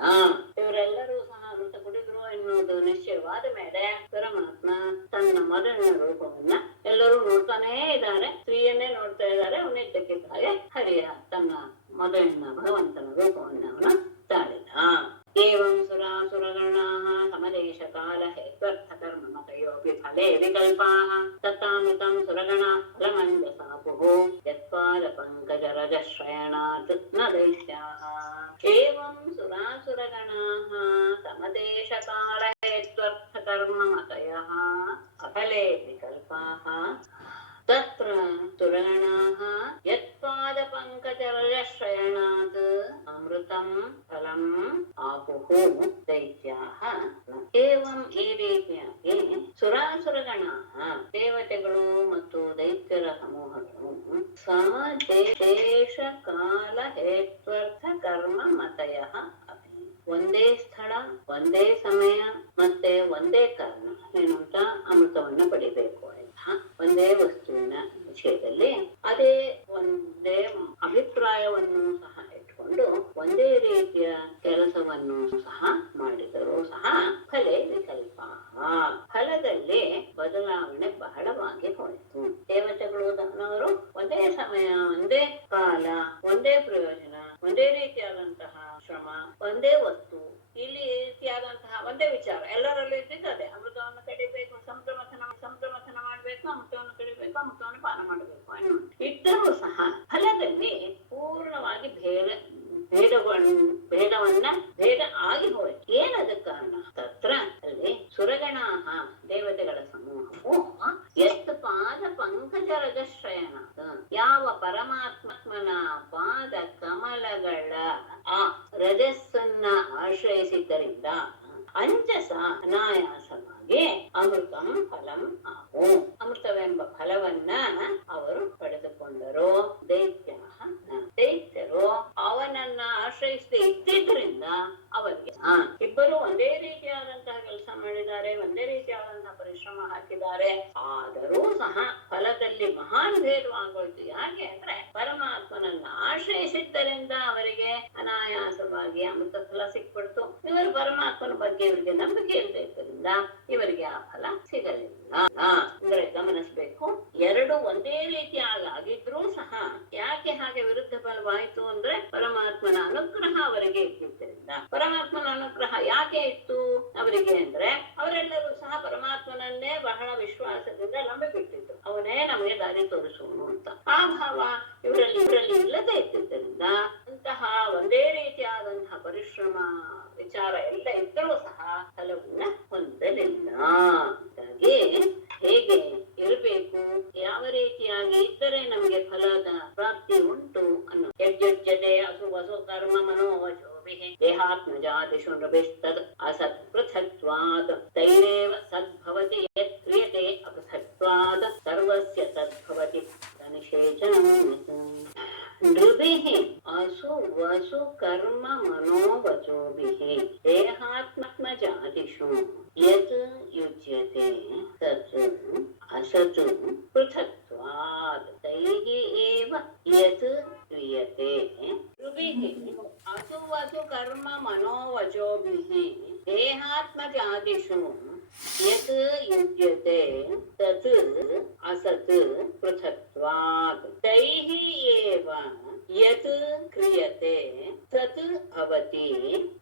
ಇವರೆಲ್ಲರೂ ಸಹ ಅಮೃತ ಕುಡಿದ್ರು ಎನ್ನುವುದು ನಿಶ್ಚಯವಾದ ಮೇಲೆ ಪರಮಾತ್ಮ ತನ್ನ ಮೊದಲಿನ ರೂಪವನ್ನ ಎಲ್ಲರೂ ನೋಡ್ತಾನೇ ಇದ್ದಾರೆ. ಸ್ತ್ರೀಯನ್ನೇ ನೋಡ್ತಾ ಇದ್ದಾರೆ. ಅವನಿದ್ದಕ್ಕಿದ್ದ ಹಾಗೆ ಹರಿಯ ತನ್ನ ಮೊದಲಿನ ಭಗವಂತನ ರೂಪವನ್ನು ಅವನು ತಾಳಿದ. ಏವಂ ಸುರಾಸುರಗಣಾಃ ಸಮದೇಶ ಕಾಲ ಹೇತ್ವರ್ಥ ಕರ್ಮ ಮತಯೋಪಿ ಫಲ ವಿಕಲ್ಪಾಃ ತತ್ತಾಮಿತಂ ಸುರಗಣಾ ಫಲಮಂಜಸಾಪುಃ ಯತ್ಪಾದ ಪಂಕಜರಜಶ್ರಯಣಾತ್ ನ ದೈತ್ಯಾಃ ಏವಂ ಸುರಾಸುರಗಣಾಃ ಸಮದೇಶಕಾಲ ಹೇತ್ವರ್ಥಕರ್ಮಮತಯಃ ಅಫಲೆ ವಿಕಲ್ಪಾಃ ತತ್ರ ಸುರಗಣಾಃ ಯತ್ಪಾದಪಂಕಜರಜಶ್ರಯಣಾತ್ ಅಮೃತಂ ಫಲಂ ಆಪುಃ ದೈತ್ಯಾಃ ಏವಂ ಈ ರೀತಿಯಾಗಿ ಸುರಾಸುರಗಣಾಃ ದೇವತೆಗಳು ಮತ್ತು ದೈತ್ಯರ ಸಮೂಹಗಳು ಸಮದೇಶ ಕಾಲ ಹೇತ್ವರ್ಥ ಕರ್ಮ ಮತಯಃ ಅಪಿ ಒಂದೇ ಸ್ಥಳ ಒಂದೇ ಸಮಯ ಮತ್ತೆ ಒಂದೇ ಕಾರಣ ಏನು ಅಂತ ಅಮೃತವನ್ನು ಪಡಿಬೇಕು ಅಂತ ಒಂದೇ ವಸ್ತುವಿನ ವಿಷಯದಲ್ಲಿ ಅದೇ ಒಂದೇ ಅಭಿಪ್ರಾಯವನ್ನು ಸಹ ಇಟ್ಕೊಂಡು ಒಂದೇ ರೀತಿಯ ಕೆಲಸವನ್ನು ಸಹ ಮಾಡಿದರೂ ಸಹ ಫಲೆ ವಿಕಲ್ಪ ಫಲದಲ್ಲಿ ಬದಲಾವಣೆ ಬಹಳವಾಗಿ ಹೋಯಿತು. ದೇವತೆಗಳು ದಾನವರು ಒಂದೇ ಸಮಯ ಒಂದೇ ಕಾಲ ಒಂದೇ ಪ್ರಯೋಜನ ಒಂದೇ ರೀತಿಯಾದಂತಹ ಶ್ರಮ ಒಂದೇ ವಸ್ತು ಇಲ್ಲಿ ರೀತಿಯಾದಂತಹ ಒಂದೇ ವಿಚಾರ ಎಲ್ಲರಲ್ಲೂ ಇದ್ದಿದ್ದದೆ ಅಮೃತವನ್ನು ಕಡಿಬೇಕು ಸಂಭ್ರಮಥನ ಮಾಡ್ಬೇಕು ಅಮೃತವನ್ನು ಕಡಿಬೇಕು ಅಮೃತವನ್ನು ಪಾನ ಮಾಡಬೇಕು ಅನ್ನೋ ಇದ್ದರೂ ಸಹ ಫಲದಲ್ಲಿ ಪೂರ್ಣವಾಗಿ ಭೇದ ಆಗಿ ಹೋಯ್ತು. ಏನದ ಕಾರಣ ತತ್ರ ಅಲ್ಲಿ ಸುರಗಣಾಹ ದೇವತೆಗಳ ಸಮೂಹವು ಎತ್ ಪಾದ ಪಂಕಜರಜಶ್ರಯಣ ಯಾವ ಪರಮಾತ್ಮನ ಪಾದ ಕಮಲಗಳ ಆ ರಜಸ್ಸನ್ನ ಆಶ್ರಯಿಸಿದ್ದರಿಂದ ಅಂಜಸ ಅನಾಯಾಸವಾಗಿ ಅಮೃತಂ ಫಲಂ ಆಹು ಅಮೃತವೆಂಬ ಫಲವನ್ನ ಅವರು ಪಡೆದುಕೊಂಡರು. ದೈತ್ಯರು ಅವನನ್ನ ಆಶ್ರಯಿಸದೆ ಇದ್ದಿದ್ರಿಂದ ಅವರಿಗೆ ಇಬ್ಬರು ಒಂದೇ ರೀತಿಯಾದಂತಹ ಕೆಲಸ ಮಾಡಿದ್ದಾರೆ, ಒಂದೇ ರೀತಿಯಾದಂತಹ ಪರಿಶ್ರಮ ಹಾಕಿದ್ದಾರೆ. ಆದರೂ ಸಹ ಫಲದಲ್ಲಿ ಮಹಾನ್ ಭೇದವಾಗೋಯ್ತು. ಯಾಕೆ ಅಂದ್ರೆ ಪರಮಾತ್ಮನನ್ನ ಆಶ್ರಯಿಸಿದ್ದರಿಂದ ಅವರಿಗೆ ಅನಾಯಾಸವಾಗಿ ಅಮೃತ ಫಲ ಸಿಕ್ಬಿಡ್ತು. ಇವರು ಪರಮಾತ್ಮನ ಬಗ್ಗೆ ಇವರಿಗೆ ನಂಬಿಕೆ ಇಲ್ಲದೆ ಇದ್ದರಿಂದ ಇವರಿಗೆ ಆ ಫಲ ಸಿಗಲಿಲ್ಲ. ಅಂದ್ರೆ ಗಮನಿಸಬೇಕು, ಎರಡು ಒಂದೇ ರೀತಿಯಾಗಿ ಆಗಿದ್ರೂ ಸಹ ಯಾಕೆ ಹಾಗೆ ವಿರುದ್ಧ ಫಲವಾಯಿತು ಅಂದ್ರೆ ಪರಮಾತ್ಮನ ಅನುಗ್ರಹ ಅವರಿಗೆ ಇದ್ದಿದ್ದರಿಂದ. ಪರಮಾತ್ಮನ ಅನುಗ್ರಹ ಯಾಕೆ ಇತ್ತು ಅವರಿಗೆ ಅಂದ್ರೆ ಅವರೆಲ್ಲರೂ ಸಹ ಪರಮಾತ್ಮನನ್ನೇ ಬಹಳ ವಿಶ್ವಾಸದಿಂದ ನಂಬಿಬಿಟ್ಟಿದ್ರು. ಅವನೇ ನಮಗೆ ದಾರಿ ತೋರಿಸುವನು ಅಂತ ಆ ಭಾವ ಇವರಲ್ಲಿ ಇಲ್ಲದೆ ಇದ್ದಿದ್ದರಿಂದ ಅಂತಹ ಒಂದೇ ರೀತಿಯಾದಂತಹ ಪರಿಶ್ರಮ ವಿಚಾರ ಎಲ್ಲ ಇದ್ದರೂ ಸಹ ಫಲವನ್ನ ಹೊಂದಲಿಲ್ಲ. ಹಾಗಾಗಿ ಹೇಗೆ ಇರಬೇಕು, ಯಾವ ರೀತಿಯಾಗಿ ಇದ್ದರೆ ನಮಗೆ ಫಲದ ಪ್ರಾಪ್ತಿ ಉಂಟು ಅನ್ನೋ ಯಜ್ಜತೆ ಅಸು ಕರ್ಮ ಮನೋವಚೋಭಿಃ ದೇಹಾತ್ಮಜಾದಿಷು ನೃಭಿಸ್ತದ್ ಅಸತ್ ಪೃಥಕ್ತ್ವಾತ್ ತೈರೇವ ಸದ್ಭವತಿ ಯತ್ ಕ್ರಿಯತೆ ಅಪೃಥಕ್ತ್ವಾತ್ ಸರ್ವಸ್ಯ ತದ್ಭವತಿ ನಿಷೇಚನಂ ನೃಭಿಃ ಅಸು ವಸು ಕರ್ಮ ಮನೋವಚೋಭಿಃ ದೇಹಾತ್ಮಜಾದಿಷು ಯತ್ ಯುಜ್ಯತೆ ತತ್ ಅಸತ್ ಪೃಥಕ್ತ್ವಾತ್ ತೈಃ ಏವ ಯತ್ ಕ್ರಿಯತೆ ನೃಭಿಃ ಅಸು ವಸು ಕರ್ಮ ಮನೋವಚೋಭಿಃ ದೇಹಾತ್ಮಜಾದಿಷು ಯತ್ ಯುಜ್ಯತೆ ತತ್ ಅಸತ್ ಪೃಥಕ್ತ್ವಾತ್ ತೈಃ ಏವ ಯತ್ ಕ್ರಿಯತೆ ತತ್ ಭವತಿ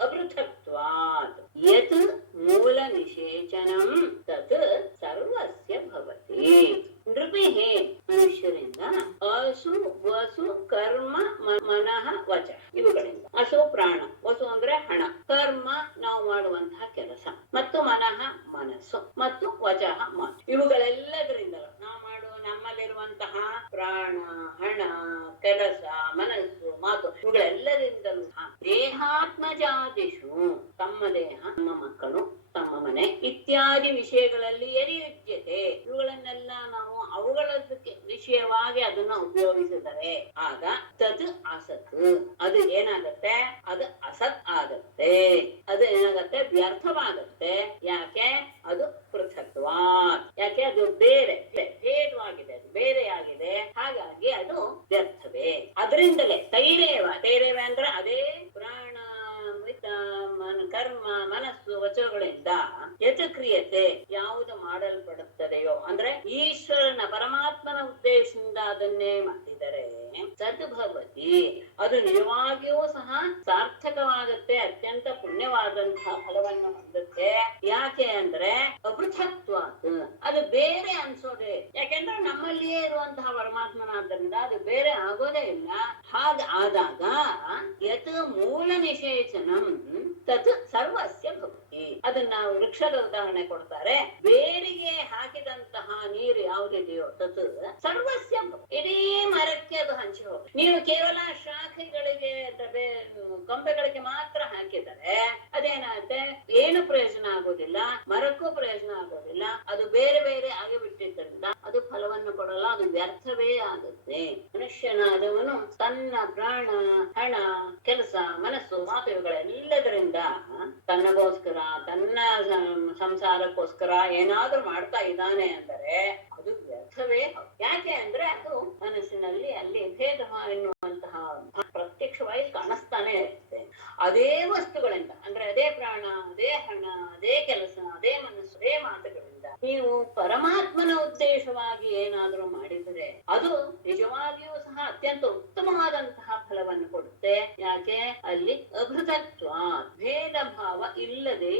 ಅಪೃಥಕ್ತ್ವಾತ್ ಯತ್ ಮೂಲ ನಿಷೇಚನಂ ತತ್ ಸರ್ವಸ್ಯ ಭವತಿ. ನೃಭಿಃ ಮನುಷ್ಯರಿಂದ ಅಸು ವಸು ಕರ್ಮ ಮನಃ ವಚ ಇವುಗಳಿಂದ ಅಸು ಪ್ರಾಣ, ವಸು ಅಂದ್ರೆ ಹಣ, ಕರ್ಮ ನಾವು ಮಾಡುವಂತಹ ಕೆಲಸ, ಮತ್ತು ಮನಃ ಮನಸ್ಸು, ಮತ್ತು ವಚಃ ಮಾತು ಇವುಗಳೆಲ್ಲದರಿಂದ ನಾವು ಮಾಡುವ ನಮ್ಮಲ್ಲಿರುವಂತಹ ಪ್ರಾಣ, ಹಣ, ಕೆಲಸ, ಮನಸ್ಸು, ಮಾತು ಇವುಗಳೆಲ್ಲರಿಂದಲೂ ದೇಹಾತ್ಮಜಾದಿಷು ತಮ್ಮ ದೇಹ, ನಮ್ಮ ಮಕ್ಕಳು, ತಮ್ಮ ಮನೆ ಇತ್ಯಾದಿ ವಿಷಯಗಳಲ್ಲಿ ಎರಿಯುಜ್ಯತೆ ಇವುಗಳನ್ನೆಲ್ಲ ನಾವು ಅವುಗಳ ವಿಷಯವಾಗಿ ಅದನ್ನ ಉಪಯೋಗಿಸಿದರೆ ಆಗ ತದ್ ಅಸತ್ ಅದು ಏನಾಗತ್ತೆ, ಅದು ಅಸತ್ ಆಗತ್ತೆ, ಅದು ಏನಾಗತ್ತೆ ವ್ಯರ್ಥವಾಗತ್ತೆ. ಯಾಕೆ? ಅದು ಪೃಥಕ್ವಾತ್, ಯಾಕೆ ಅದು ಭೇದವಾಗಿದೆ, ಅದು ಬೇರೆಯಾಗಿದೆ, ಹಾಗಾಗಿ ಅದು ವ್ಯರ್ಥವೇ. ಅದರಿಂದಲೇ ತೈರೇವ ಅಂದ್ರೆ ಅದೇ ಪ್ರಾಣ ಕರ್ಮ ಮನಸ್ಸು ವಚನಗಳಿಂದ ಯತ್ ಕ್ರಿಯತೆ ಯಾವುದು ಮಾಡಲ್ಪಡುತ್ತದೆಯೋ ಅಂದ್ರೆ ಈಶ್ವರನ ಪರಮಾತ್ಮನ ಉದ್ದೇಶದಿಂದ ಅದನ್ನೇ ಮಾಡಿದರೆ ಸದ್ಭವತಿ, ಅದು ನಿಜವಾಗಿಯೂ ಸಹ ಸಾರ್ಥಕವಾಗುತ್ತೆ, ಅತ್ಯಂತ ಪುಣ್ಯವಾದಂತಹ ಫಲವನ್ನು ಹೊಂದುತ್ತೆ. ಯಾಕೆ ಅಂದ್ರೆ ಅಪೃಥಕ್ತ್ವಾತ್, ಅದು ಬೇರೆ ಅನ್ಸೋದೇ, ಯಾಕೆಂದ್ರೆ ನಮ್ಮಲ್ಲಿಯೇ ಇರುವಂತಹ ಪರಮಾತ್ಮನಾದ್ದರಿಂದ ಅದು ಬೇರೆ ಆಗೋದೇ ಇಲ್ಲ. ಆದಾಗ ಯತ್ ಮೂಲ ನಿಷೇಚನಂ ತತ್ ಸರ್ವಸ್ಯ ಭವತಿ. ಅದನ್ನ ನಾವು ವೃಕ್ಷದ ಉದಾಹರಣೆ ಕೊಡ್ತಾರೆ. ಬೇರಿಗೆ ಹಾಕಿದಂತಹ ನೀರು ಯಾವುದಿದೆಯೋ ತತ್ ಸರ್ವಸ್ಯ ಭವತಿ, ಇಡೀ ಮರಕ್ಕೆ ಅದು ಹಂಚಿ ಹೋಗುತ್ತೆ. ನೀವು ಕೇವಲ ಶಾಖೆಗಳಿಗೆ ಕೊಂಬೆಗಳಿಗೆ ಮಾತ್ರ ಹಾಕಿದರೆ ಅದೇನಾಗುತ್ತೆ, ಏನು ಪ್ರಯೋಜನ ಆಗೋದಿಲ್ಲ, ಮರಕ್ಕೂ ಪ್ರಯೋಜನ ಆಗೋದಿಲ್ಲ. ಅದು ಬೇರೆ ಬೇರೆ ಆಗಿಬಿಟ್ಟಿದ್ದರಿಂದ ಅದು ಫಲವನ್ನು ಕೊಡಲ್ಲ, ಅದು ವ್ಯರ್ಥವೇ ಆಗುತ್ತೆ. ಮನುಷ್ಯನಾದವನು ತನ್ನ ಪ್ರಾಣ, ಹಣ, ಕೆಲಸ, ಮನಸ್ಸು, ಮಾತು ಇವುಗಳೆಲ್ಲದರಿಂದ ತನ್ನಗೋಸ್ಕರ, ತನ್ನ ಸಂಸಾರಕ್ಕೋಸ್ಕರ ಏನಾದ್ರೂ ಮಾಡ್ತಾ ಇದ್ದಾನೆ ಅಂದರೆ ಅದು ವ್ಯರ್ಥವೇ. ಯಾಕೆ ಅಂದ್ರೆ ಅದು ಮನಸ್ಸಿನಲ್ಲಿ ಅಲ್ಲಿ ಭೇದ ಎನ್ನುವಂತಹ ಪ್ರತ್ಯಕ್ಷವಾಗಿ ಕಾಣಿಸ್ತಾನೆ ಇರುತ್ತೆ. ಅದೇ ವಸ್ತುಗಳಿಂದ, ಅಂದ್ರೆ ಅದೇ ಪ್ರಾಣ, ಅದೇ ಹಣ, ಅದೇ ಕೆಲಸ, ಅದೇ ಮನಸ್ಸು, ಅದೇ ಮಾತುಗಳಿಂದ ನೀವು ಪರಮಾತ್ಮನ ಉದ್ದೇಶವಾಗಿ ಏನಾದ್ರೂ ಮಾಡಿದರೆ ಅದು ನಿಜವಾಗಿಯೂ ಸಹ ಅತ್ಯಂತ ಉತ್ತಮವಾದಂತಹ ಫಲವನ್ನು ಕೊಡುತ್ತೆ. ಯಾಕೆ, ಅಲ್ಲಿ ಅಭೃತತ್ವ, ಭೇದ ಭಾವ ಇಲ್ಲದೆ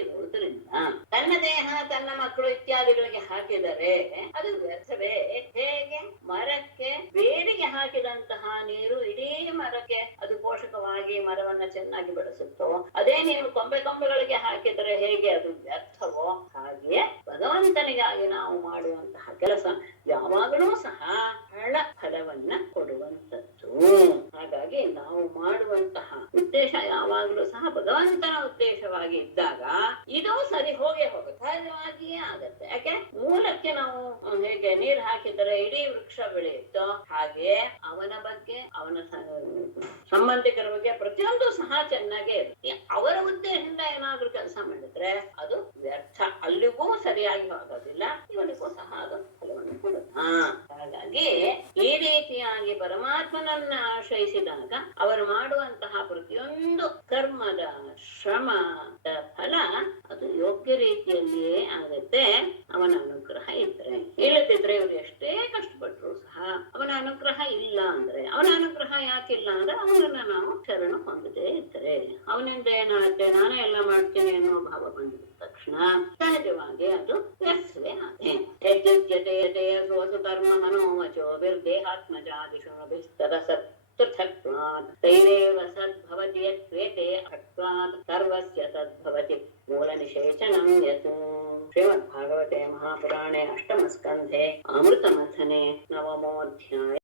ಇರುವುದರಿಂದ. ತನ್ನ ದೇಹ, ತನ್ನ ಮಕ್ಕಳು ಇತ್ಯಾದಿಗಳಿಗೆ ಹಾಕಿದರೆ ಅದು ವ್ಯರ್ಥವೇ. ಹೇಗೆ ಮರಕ್ಕೆ ಬೇರಿಗೆ ಹಾಕಿದಂತಹ ನೀರು ಇಡೀ ಮರಕ್ಕೆ ಅದು ಪೋಷಕವಾಗಿ ಮರವನ್ನ ಚೆನ್ನಾಗಿ ಬೆಳೆಸುತ್ತೋ, ಅದೇ ನೀವು ಕೊಂಬೆಗಳಿಗೆ ಹಾಕಿದರೆ ಹೇಗೆ ಅದು ವ್ಯರ್ಥವೋ, ಹಾಗೆ ಭಗವಂತನಿಗಾಗಿ ನಾವು ಮಾಡುವಂತಹ ಕೆಲಸ ಯಾವಾಗಲೂ ಸಹ ಹಣ ಫಲವನ್ನ ಕೊಡುವಂಥದ್ದು. ಹಾಗಾಗಿ ನಾವು ಮಾಡುವಂತಹ ಉದ್ದೇಶ ಯಾವಾಗಲೂ ಸಹ ಭಗವಂತನ ಉದ್ದೇಶವಾಗಿ ಇದ್ದಾಗ ಇದು ಸರಿ ಹೋಗೇ ಹೋಗುತ್ತೆ, ಸಹಜವಾಗಿಯೇ ಆಗತ್ತೆ. ಯಾಕೆ, ಮೂಲಕ್ಕೆ ನಾವು ಹೇಗೆ ನೀರು ಹಾಕಿದರೆ ಇಡೀ ವೃಕ್ಷ ಬೆಳೆಯುತ್ತೋ ಹಾಗೆ ಅವನ ಬಗ್ಗೆ, ಅವನ ಸಂಬಂಧಿಕರ ಬಗ್ಗೆ ಪ್ರತಿಯೊಂದು ಸಹ ಚೆನ್ನಾಗೇ ಇರುತ್ತೆ. ಅವರ ಉದ್ದೇಶದಿಂದ ಏನಾದ್ರೂ ಕೆಲಸ ಮಾಡಿದ್ರೆ ಅದು ವ್ಯರ್ಥ, ಅಲ್ಲಿಗೂ ಸರಿಯಾಗಿ ಹೋಗೋದಿಲ್ಲ, ಇವನಿಗೂ ಸಹ ಅದು ಫಲವನ್ನು ಕೊಡುತ್ತ. ಹಾಗಾಗಿ ಈ ರೀತಿಯಾಗಿ ಪರಮಾತ್ಮನನ್ನ ಆಶ್ರಯಿಸಿದಾಗ ಅವರು ಮಾಡುವಂತಹ ಪ್ರತಿಯೊಂದು ಕರ್ಮದ ಶ್ರಮದ ಫಲ ಅದು ಯೋಗ್ಯ ರೀತಿಯಲ್ಲಿಯೇ ಆಗುತ್ತೆ, ಅವನ ಅನುಗ್ರಹ ಇದ್ರೆ. ಇಲ್ಲದಿದ್ರೆ ಇವರು ಎಷ್ಟೇ ಕಷ್ಟಪಟ್ಟರು ಸಹ ಅವನ ಅನುಗ್ರಹ ಇಲ್ಲ ಅಂದ್ರೆ, ಅವನ ಅನುಗ್ರಹ ಯಾಕಿಲ್ಲ ಅಂದ್ರೆ ಅವನನ್ನ ನಾವು ಶರಣು ಹೊಂದದೇ ಇದ್ರೆ, ಅವನಿಂದ ಏನಾಗುತ್ತೆ, ನಾನೇ ಎಲ್ಲ ಮಾಡ್ತೀನಿ ಅನ್ನೋ ಭಾವ ಬಂದಿದ ತಕ್ಷಣ ಸಹಜವಾಗಿ ಅದು ವ್ಯರ್ಥವೇ ಆದೆ. ಸೋಸು ಕರ್ಮ ಮನೋವಚೋ ವಿರ್ದೇಹಾತ್ಮಜಾದಿಷು ತೈರೇವ ಸದ್ಭವತಿ ಯತ್ವೇತೆ ಅರ್ಥಾತ್ ಸರ್ವಸ್ಯ ತದ್ಭವತಿ ಮೂಲ ನಿಷೇಚನಂ ಯತ್. ಶ್ರೀಮದ್ಭಾಗವತೆ ಮಹಾಪುರಾಣೆ ಅಷ್ಟಮ ಸ್ಕಂಧೆ ಅಮೃತ ಮಥನೆ ನವಮೋಧ್ಯಾಯ.